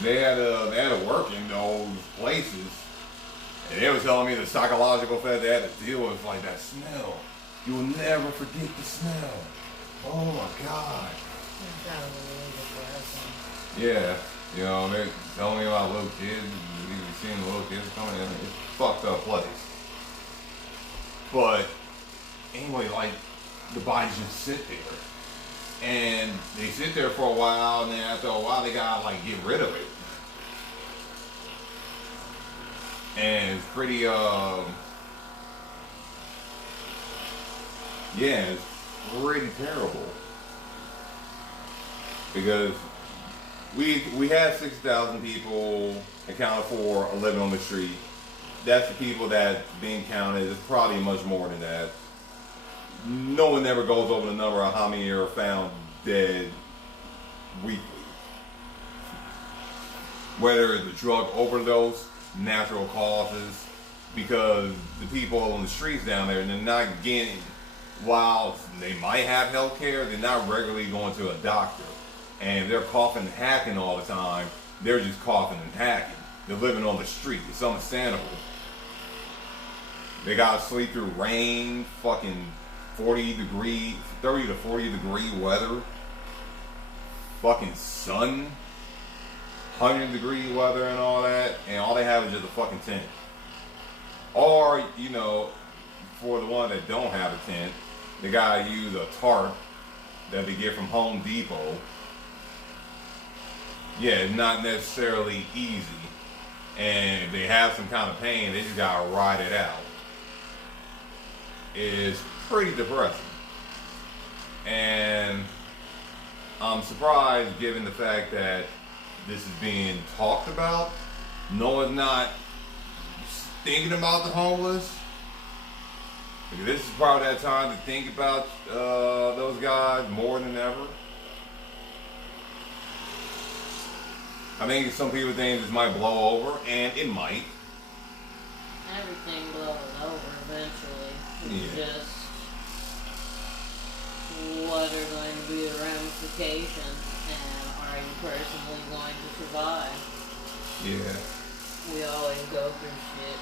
they had to work in those places, and they were telling me the psychological effect they had to deal with, like that smell. You will never forget the smell. Oh my God. Yeah, you know, they're telling me about little kids, seeing the little kids coming in. It's a fucked up place. But anyway, like, the bodies just sit there. And they sit there for a while, and then after a while, they gotta, like, get rid of it. And it's pretty, it's pretty terrible. Because we have 6,000 people accounted for living on the street. That's the people that being counted. It's probably much more than that. No one ever goes over the number of how many are found dead weekly. Whether it's a drug overdose, natural causes, because the people on the streets down there, they're not getting, while they might have health care, they're not regularly going to a doctor. And they're coughing and hacking all the time. They're just coughing and hacking. They're living on the street. It's understandable. They gotta sleep through rain, fucking 30 to 40 degree weather, fucking sun, 100-degree weather and all that, and all they have is just a fucking tent. Or, you know, for the one that don't have a tent, they gotta use a tarp that they get from Home Depot. Yeah, it's not necessarily easy. And if they have some kind of pain, they just gotta ride it out. It's pretty depressing. And I'm surprised given the fact that this is being talked about. No one's not thinking about the homeless. Because this is probably that time to think about those guys more than ever. I think some people think this might blow over, and it might. Everything blows over eventually. It's just what are going to be the ramifications, and are you personally going to survive? Yeah. We always go through shit.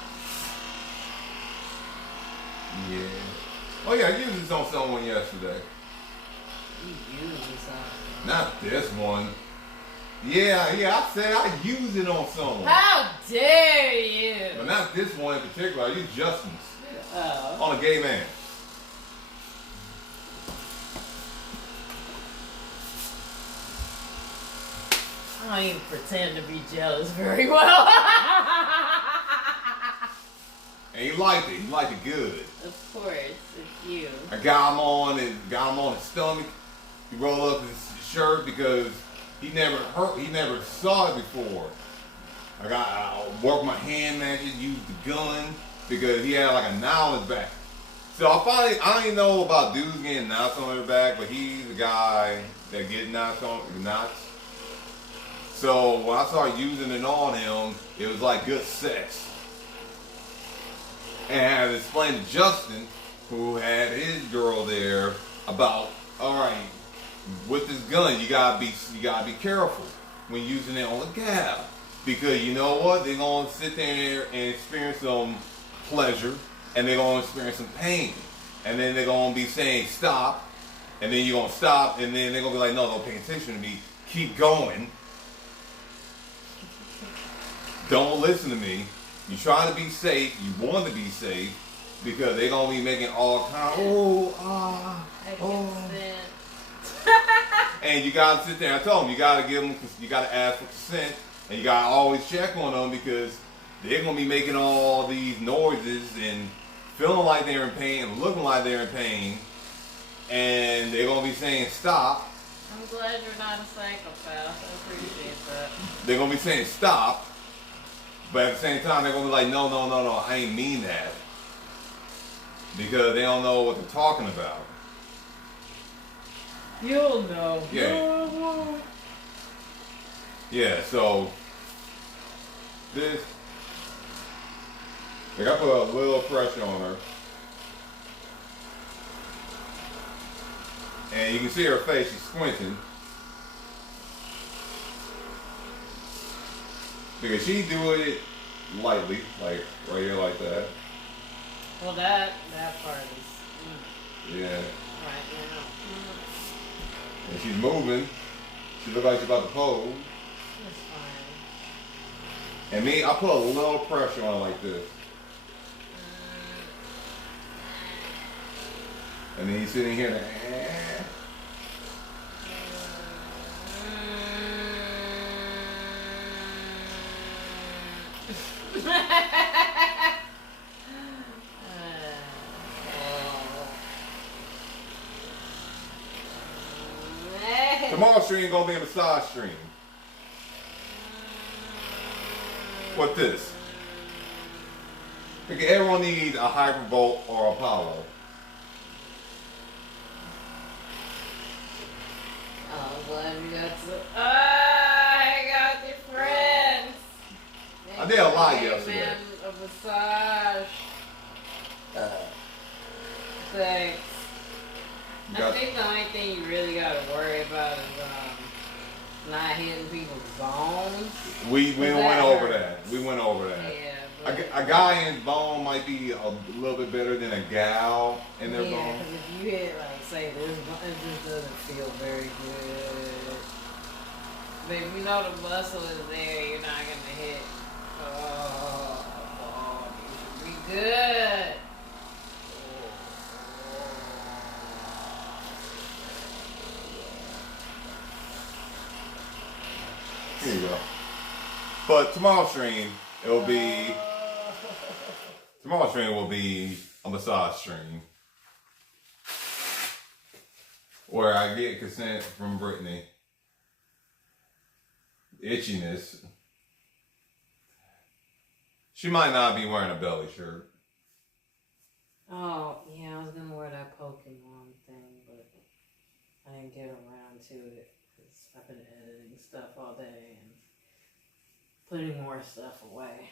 Yeah. Oh yeah, I used this on someone yesterday. You used something. Not this one. Yeah, I said I use it on someone. How dare you? But not this one in particular. I use Justin's. Oh. On a gay man. I don't even pretend to be jealous very well. And he liked it. He liked it good. Of course, it's you. I got him on his stomach. He rolled up his shirt because he never saw it before. I worked my hand magic, used the gun because he had like a knot on his back. So I don't even know about dudes getting knots on their back, but he's the guy that get knots. So when I started using it on him, it was like good sex. And I had to explain to Justin, who had his girl there, about, all right, with this gun, you gotta be careful when using it on the gab, because you know what? They're gonna sit there and experience some pleasure, and they're gonna experience some pain, and then they're gonna be saying stop, and then you're gonna stop, and then they're gonna be like, no, don't pay attention to me, keep going, don't listen to me. You try to be safe, you want to be safe, because they're gonna be making all kinds and you gotta sit there. I told them you gotta ask for consent And you gotta always check on them because they're gonna be making all these noises and feeling like they're in pain and looking like they're in pain. And they're gonna be saying stop. I'm glad you're not a psychopath. I appreciate that. They're gonna be saying stop. But at the same time, they're gonna be like, no, I ain't mean that. Because they don't know what they're talking about. You'll know. Yeah. Yeah, so this, like I put a little pressure on her. And you can see her face, she's squinting. Because she do it lightly, like right here like that. Well, that part is Yeah. right now. And she's moving. She looks like she's about to pose. That's fine. And me, I put a little pressure on her like this. And then he's sitting here and tomorrow's stream gonna be a massage stream. What this? Because everyone needs a Hypervolt or Apollo. Oh, glad you got to. I got your friends. I did a lot Gave yesterday. them a massage. Thanks. I Got- think the only thing you really gotta worry about is not hitting people's bones. We That went over hurts. that. We went over that. Yeah, A guy in bone might be a little bit better than a gal in their yeah, bone. because if you hit like say this, it just doesn't feel very good. But if you know the muscle is there, you're not gonna hit. Oh, you should be good. Here you go. But tomorrow's stream, tomorrow's stream will be a massage stream. Where I get consent from Brittany. Itchiness. She might not be wearing a belly shirt. Oh, yeah, I was gonna wear that Pokemon thing, but I didn't get around to it because I've been editing stuff all day and putting more stuff away.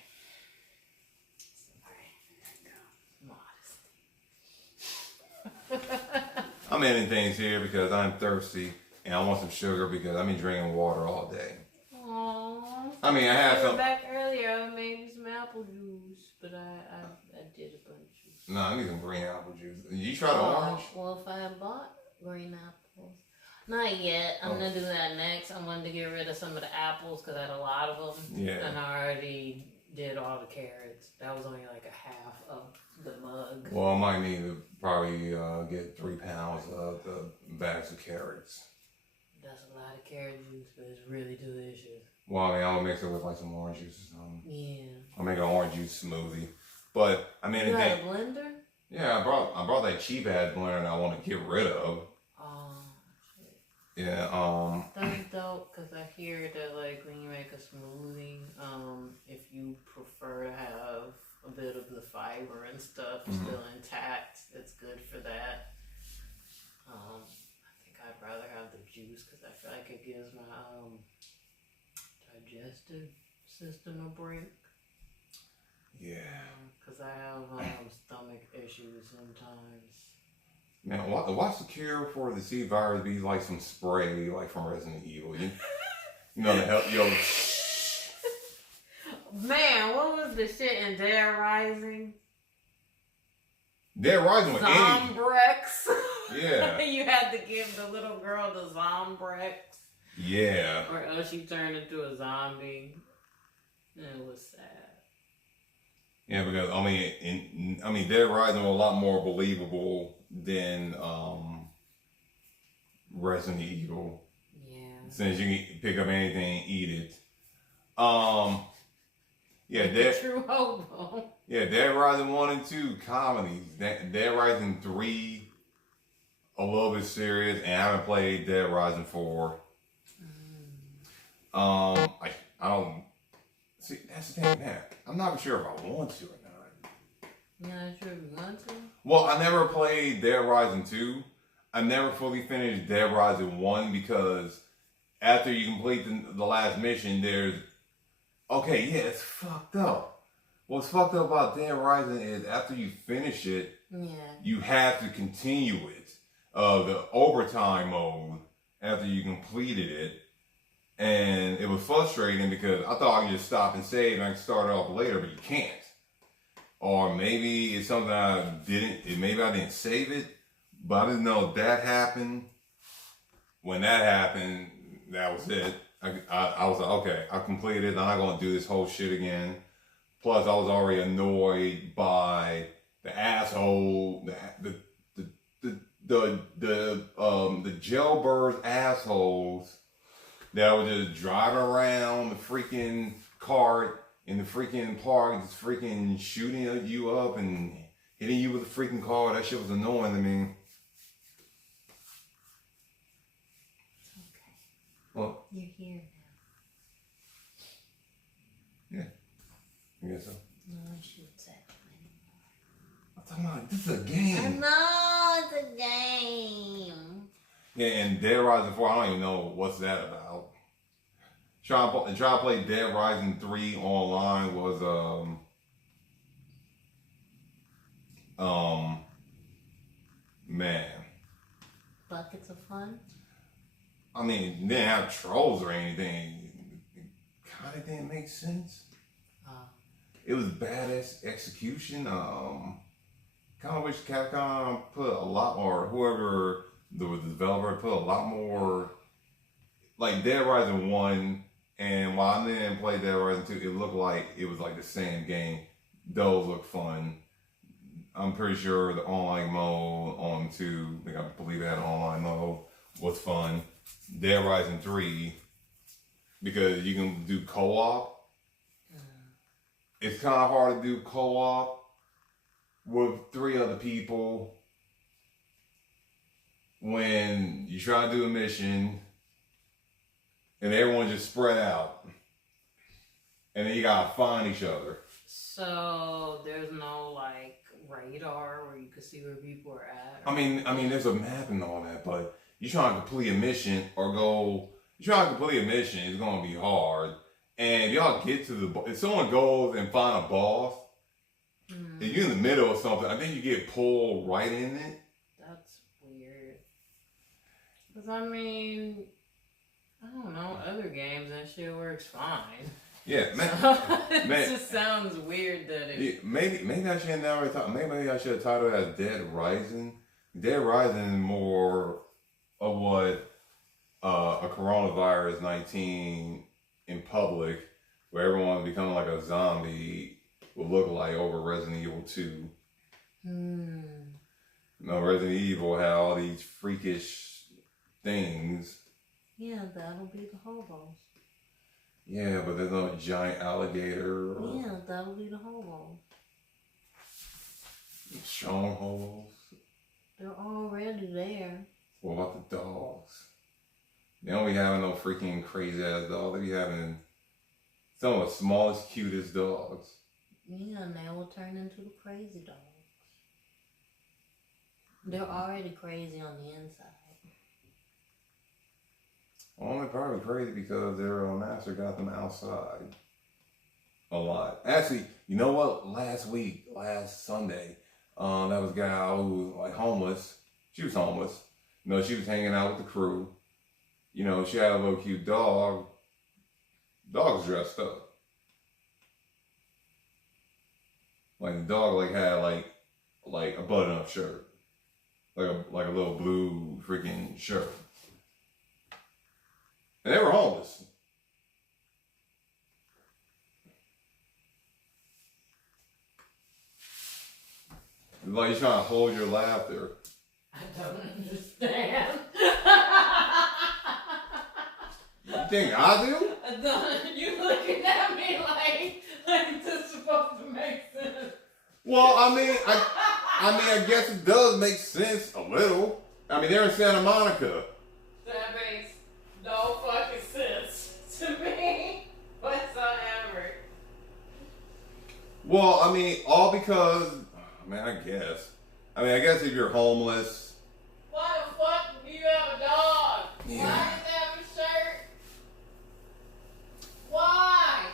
Sorry, there we go. Modesty. I'm ending things here because I'm thirsty and I want some sugar because I've been drinking water all day. Aww. I mean, I had You were some. back earlier. I made me some apple juice, but I did a bunch of. No, I need some green apple juice. You try the orange? Well, if I bought green apples. Not yet. I'm going to do that next. I wanted to get rid of some of the apples because I had a lot of them. Yeah. And I already did all the carrots. That was only like a half of the mug. Well, I might need to probably get 3 pounds of the bags of carrots. That's a lot of carrot juice, but it's really delicious. Well, I mean, I'm gonna mix it with like some orange juice or something. Yeah. I'll make an orange juice smoothie. But I mean, You got a blender? Yeah, I brought that cheap ass blender that I want to get rid of. Oh, Yeah. that's dope because I hear that like when you make a smoothie, if you prefer to have a bit of the fiber and stuff still intact, it's good for that. I think I'd rather have the juice because I feel like it gives my digestive system a break. Yeah. Because I have stomach issues sometimes. Man, what's the cure for the C virus? Be like some spray, like from Resident Evil. You know, to help you. Man, what was the shit in Dead Rising? Dead Rising with any. Zombrex. Yeah. You had to give the little girl the Zombrex. Yeah. Or else she turned into a zombie. And it was sad. Yeah, because I mean, Dead Rising was a lot more believable than Resident Evil. Yeah. Since you can pick up anything and eat it. Yeah, The true hobo. Yeah, Dead Rising 1 and 2 comedies. Dead Rising 3 a little bit serious, and I haven't played Dead Rising 4. I don't see. That's the thing, man. I'm not sure if I want to or not. You're not sure if you want to? Well, I never played Dead Rising 2. I never fully finished Dead Rising 1 because after you complete the last mission, there's okay, yeah, it's fucked up. What's fucked up about Dead Rising is after you finish it, you have to continue it. The overtime mode after you completed it. And it was frustrating because I thought I could just stop and save and I could start it off later, but you can't. Or maybe it's something maybe I didn't save it, but I didn't know that happened. When that happened, that was it. I was like, okay, I completed it. I'm not going to do this whole shit again. Plus, I was already annoyed by the asshole, the jailbird assholes that were just driving around the freaking cart in the freaking park, just freaking shooting you up and hitting you with a freaking car. That shit was annoying to me. Okay. Well, you're here now. Yeah. I guess so. No one shoots at you anymore. I'm talking about, this is a game. I know, it's a game. Yeah, and Dead Rising 4, I don't even know what's that about. Trying to play Dead Rising 3 online was, man. Buckets of fun? I mean, it didn't have trolls or anything. It kind of didn't make sense. It was badass execution. Kind of wish Capcom put a lot more, whoever the developer put a lot more, like Dead Rising 1, and while I didn't play Dead Rising 2, it looked like it was like the same game. Those look fun. I'm pretty sure the online mode on 2, I believe it had an online mode, was fun. Dead Rising 3, because you can do co-op. It's kind of hard to do co-op with 3 other people when you try to do a mission and everyone just spread out. And then you gotta find each other. So there's no like radar where you can see where people are at? I mean, there's a map and all that, but you trying to complete a mission it's gonna be hard. And if y'all get to if someone goes and find a boss, and you're in the middle of something, I think you get pulled right in it. That's weird. Because I mean, I don't know, other games that shit works fine. Yeah, man. It just sounds weird that it... Yeah, maybe I should have never thought. Maybe I should have titled it as Dead Rising. Dead Rising is more of what a coronavirus 19 in public, where everyone's becoming like a zombie, will look like over Resident Evil 2. No, Resident Evil had all these freakish things. Yeah, that'll be the hobos. Yeah, but there's no giant alligator. Yeah, that'll be the hobos. Strongholds. They're already there. What about the dogs? They don't be having no freaking crazy ass dogs. They be having some of the smallest, cutest dogs. Yeah, and they will turn into the crazy dogs. They're already crazy on the inside. Well, they're probably crazy because their master got them outside a lot. Actually, you know what? Last Sunday, that was a guy who was like homeless. She was homeless. You know, she was hanging out with the crew. You know, she had a little cute dog. Dog's dressed up. Like the dog had a button-up shirt. Like a little blue freaking shirt. And they were homeless. Like you're trying to hold your laughter. I don't understand. You think I do? You looking at Well, I guess it does make sense a little. I mean, they're in Santa Monica. That makes no fucking sense to me whatsoever. Well, I mean, all because, I guess. I guess if you're homeless. Why the fuck do you have a dog? Yeah. Why does it have a shirt? Why?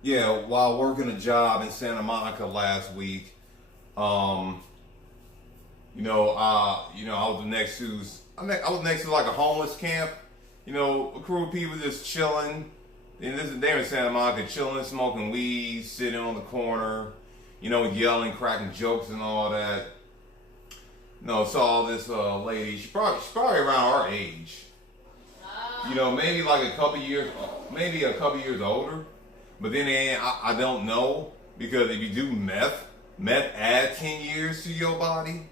Yeah, while working a job in Santa Monica last week, I was next to like a homeless camp, a crew of people just chilling. And they're in Santa Monica, chilling, smoking weed, sitting on the corner, yelling, cracking jokes and all that. Saw this lady, she's probably around our age. Maybe like a couple years older. But then again, I don't know, because if you do meth add 10 years to your body.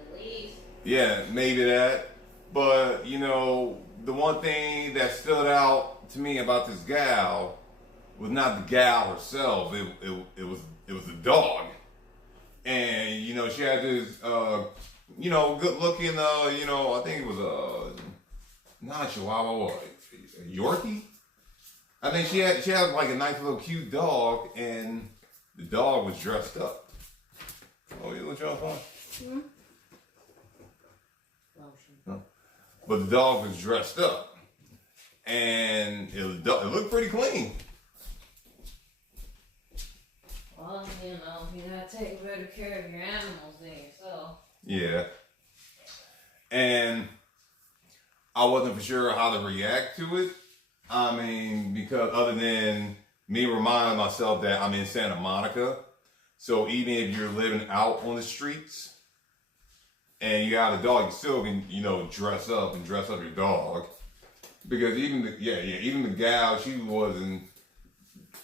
At least. Yeah, maybe that. But, the one thing that stood out to me about this gal was not the gal herself. It was the dog. And, she had this, good looking, I think it was not a Chihuahua, a Yorkie? I think she had like a nice little cute dog, and the dog was dressed up. Oh, you look y'all fine? No. But the dog was dressed up, and it looked pretty clean. Well, you gotta take better care of your animals than yourself. Yeah. And I wasn't for sure how to react to it. Because other than me reminding myself that I'm in Santa Monica, so even if you're living out on the streets and you got a dog, you still can, dress up your dog. Because even the gal, she was in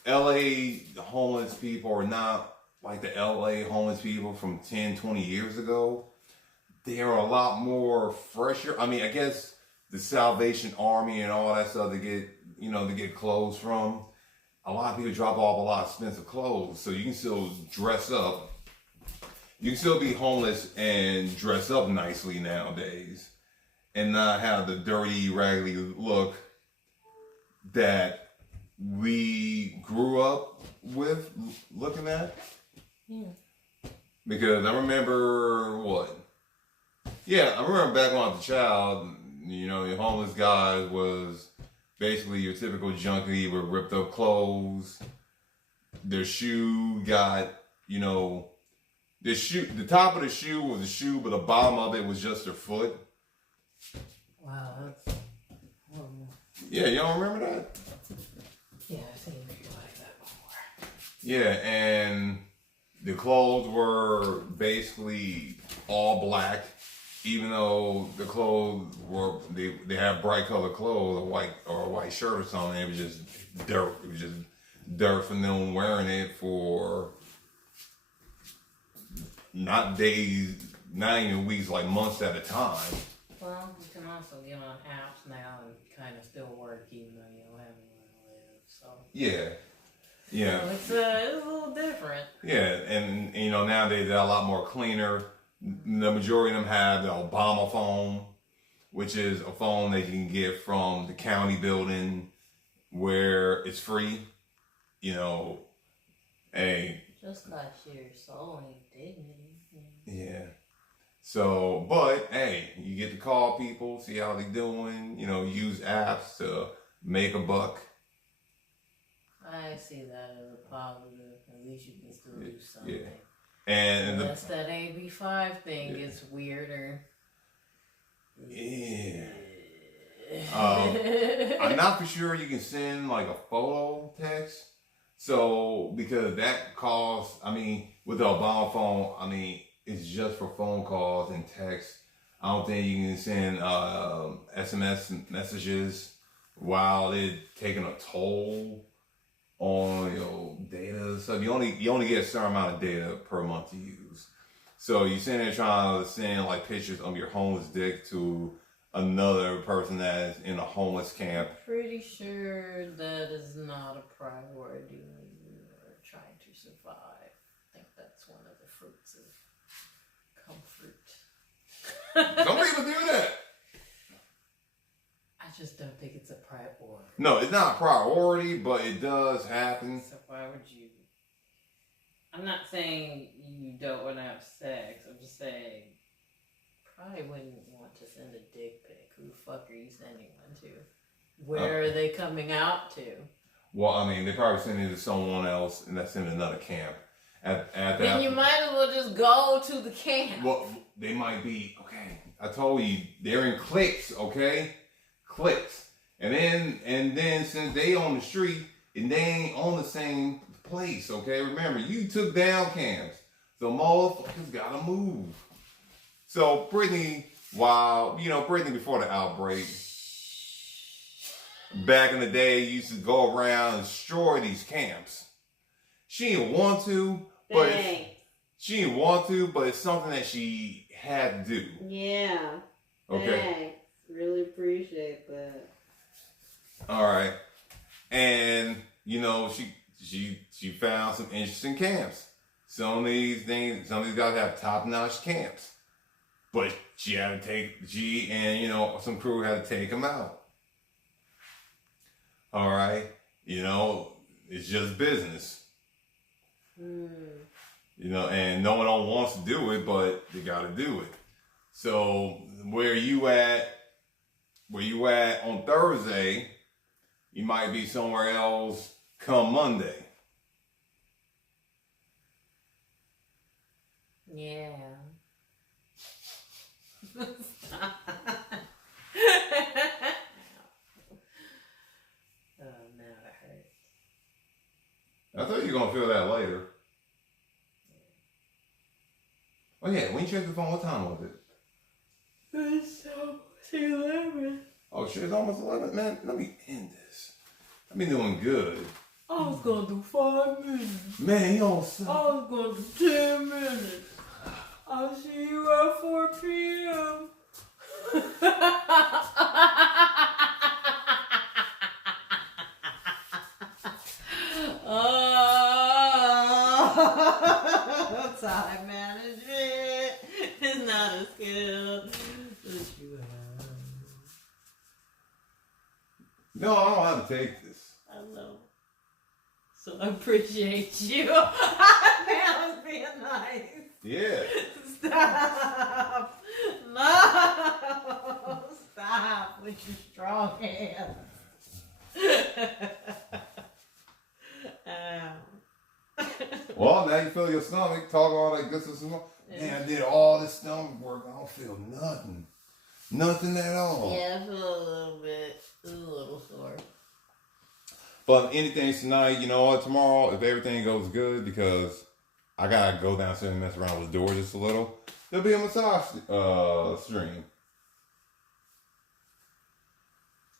LA. Homeless people are not like the LA homeless people from 10, 20 years ago. They are a lot more fresher. I guess the Salvation Army and all that stuff to get clothes from. A lot of people drop off a lot of expensive clothes, so you can still dress up. You can still be homeless and dress up nicely nowadays, and not have the dirty, raggedy look that we grew up with looking at. Yeah. Because I remember back when I was a child, your homeless guy was basically your typical junkie with ripped up clothes. Their shoe got, the top of the shoe was a shoe, but the bottom of it was just their foot. Wow, that's horrible. Yeah, you don't remember that? Yeah, I've seen people like that before. Yeah, and the clothes were basically all black. Even though the clothes they have bright colored clothes, a white shirt or something, it was just dirt. It was just dirt from them wearing it for not days, not even weeks, like months at a time. Well, you can also get on apps now and kind of still work even though you don't have anywhere to live. So Yeah. So it's a little different. Yeah, and nowadays they're a lot more cleaner. The majority of them have the Obama phone, which is a phone that you can get from the county building where it's free. Hey. Just got your soul and dignity. Yeah. So, but hey, you get to call people, see how they doing. Use apps to make a buck. I see that as a positive. At least you can still do something. Yeah. And unless that AB5 thing gets weirder. Yeah. I'm not for sure you can send like a photo text. So, because that costs, with the Obama phone, it's just for phone calls and text. I don't think you can send SMS messages while it's taking a toll on your data. So you only get a certain amount of data per month to use. So you sitting there trying to send like pictures of your homeless dick to another person that is in a homeless camp. Pretty sure that is not a priority when you are trying to survive. I think that's one of the fruits of comfort. Some people do that. I just don't think it's a priority. No, it's not a priority, but it does happen. So why would you? I'm not saying you don't want to have sex. I'm just saying probably wouldn't want to send a dick pic. Who the fuck are you sending one to? Where are they coming out to? Well, I mean, they probably send it to someone else, and that's in another camp. At Then that, you might as well just go to the camp. well, they might be, okay, I told you, they're in cliques, okay? Cliques. And then since they on the street, and they ain't on the same place, okay? Remember, you took down camps. So motherfuckers gotta move. So Brittany, Brittany before the outbreak, back in the day, used to go around and destroy these camps. She didn't want to, but it's something that she had to do. Yeah. Okay. Thanks. Really appreciate that. All right. And she found some interesting camps. Some of these guys have top-notch camps. But she and some crew had to take them out. All right. It's just business. And no one wants to do it, but they got to do it. So where you at on Thursday, you might be somewhere else come Monday. Yeah. Stop. Oh, now it hurts. I thought you were going to feel that later. Oh yeah, when you checked the phone, what time was it? It's almost 11. Oh shit, it's almost 11? Man, let me end this. I've been doing good. I was going to do 5 minutes. Man, you don't suck. I was going to do 10 minutes. I'll see you at 4 p.m. Oh, time management is not a skill that you have. No, I don't have to take this. I know. So I appreciate you. That was being nice. Yeah. Stop. No. Stop with your strong hands. Well, now you feel your stomach, talk all that good stuff. Man, I did all this stomach work. I don't feel nothing. Nothing at all. Yeah, I feel a little bit, a little sore. But anything tonight, you know what, tomorrow, if everything goes good, because I got to go downstairs and mess around with the door just a little, there'll be a massage stream.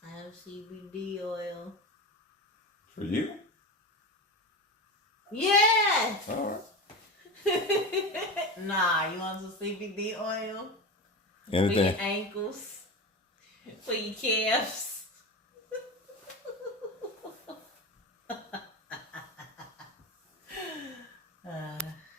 I have CBD oil. For you? Yeah! All right. Nah, you want some CBD oil? Anything. For your ankles? For your calves?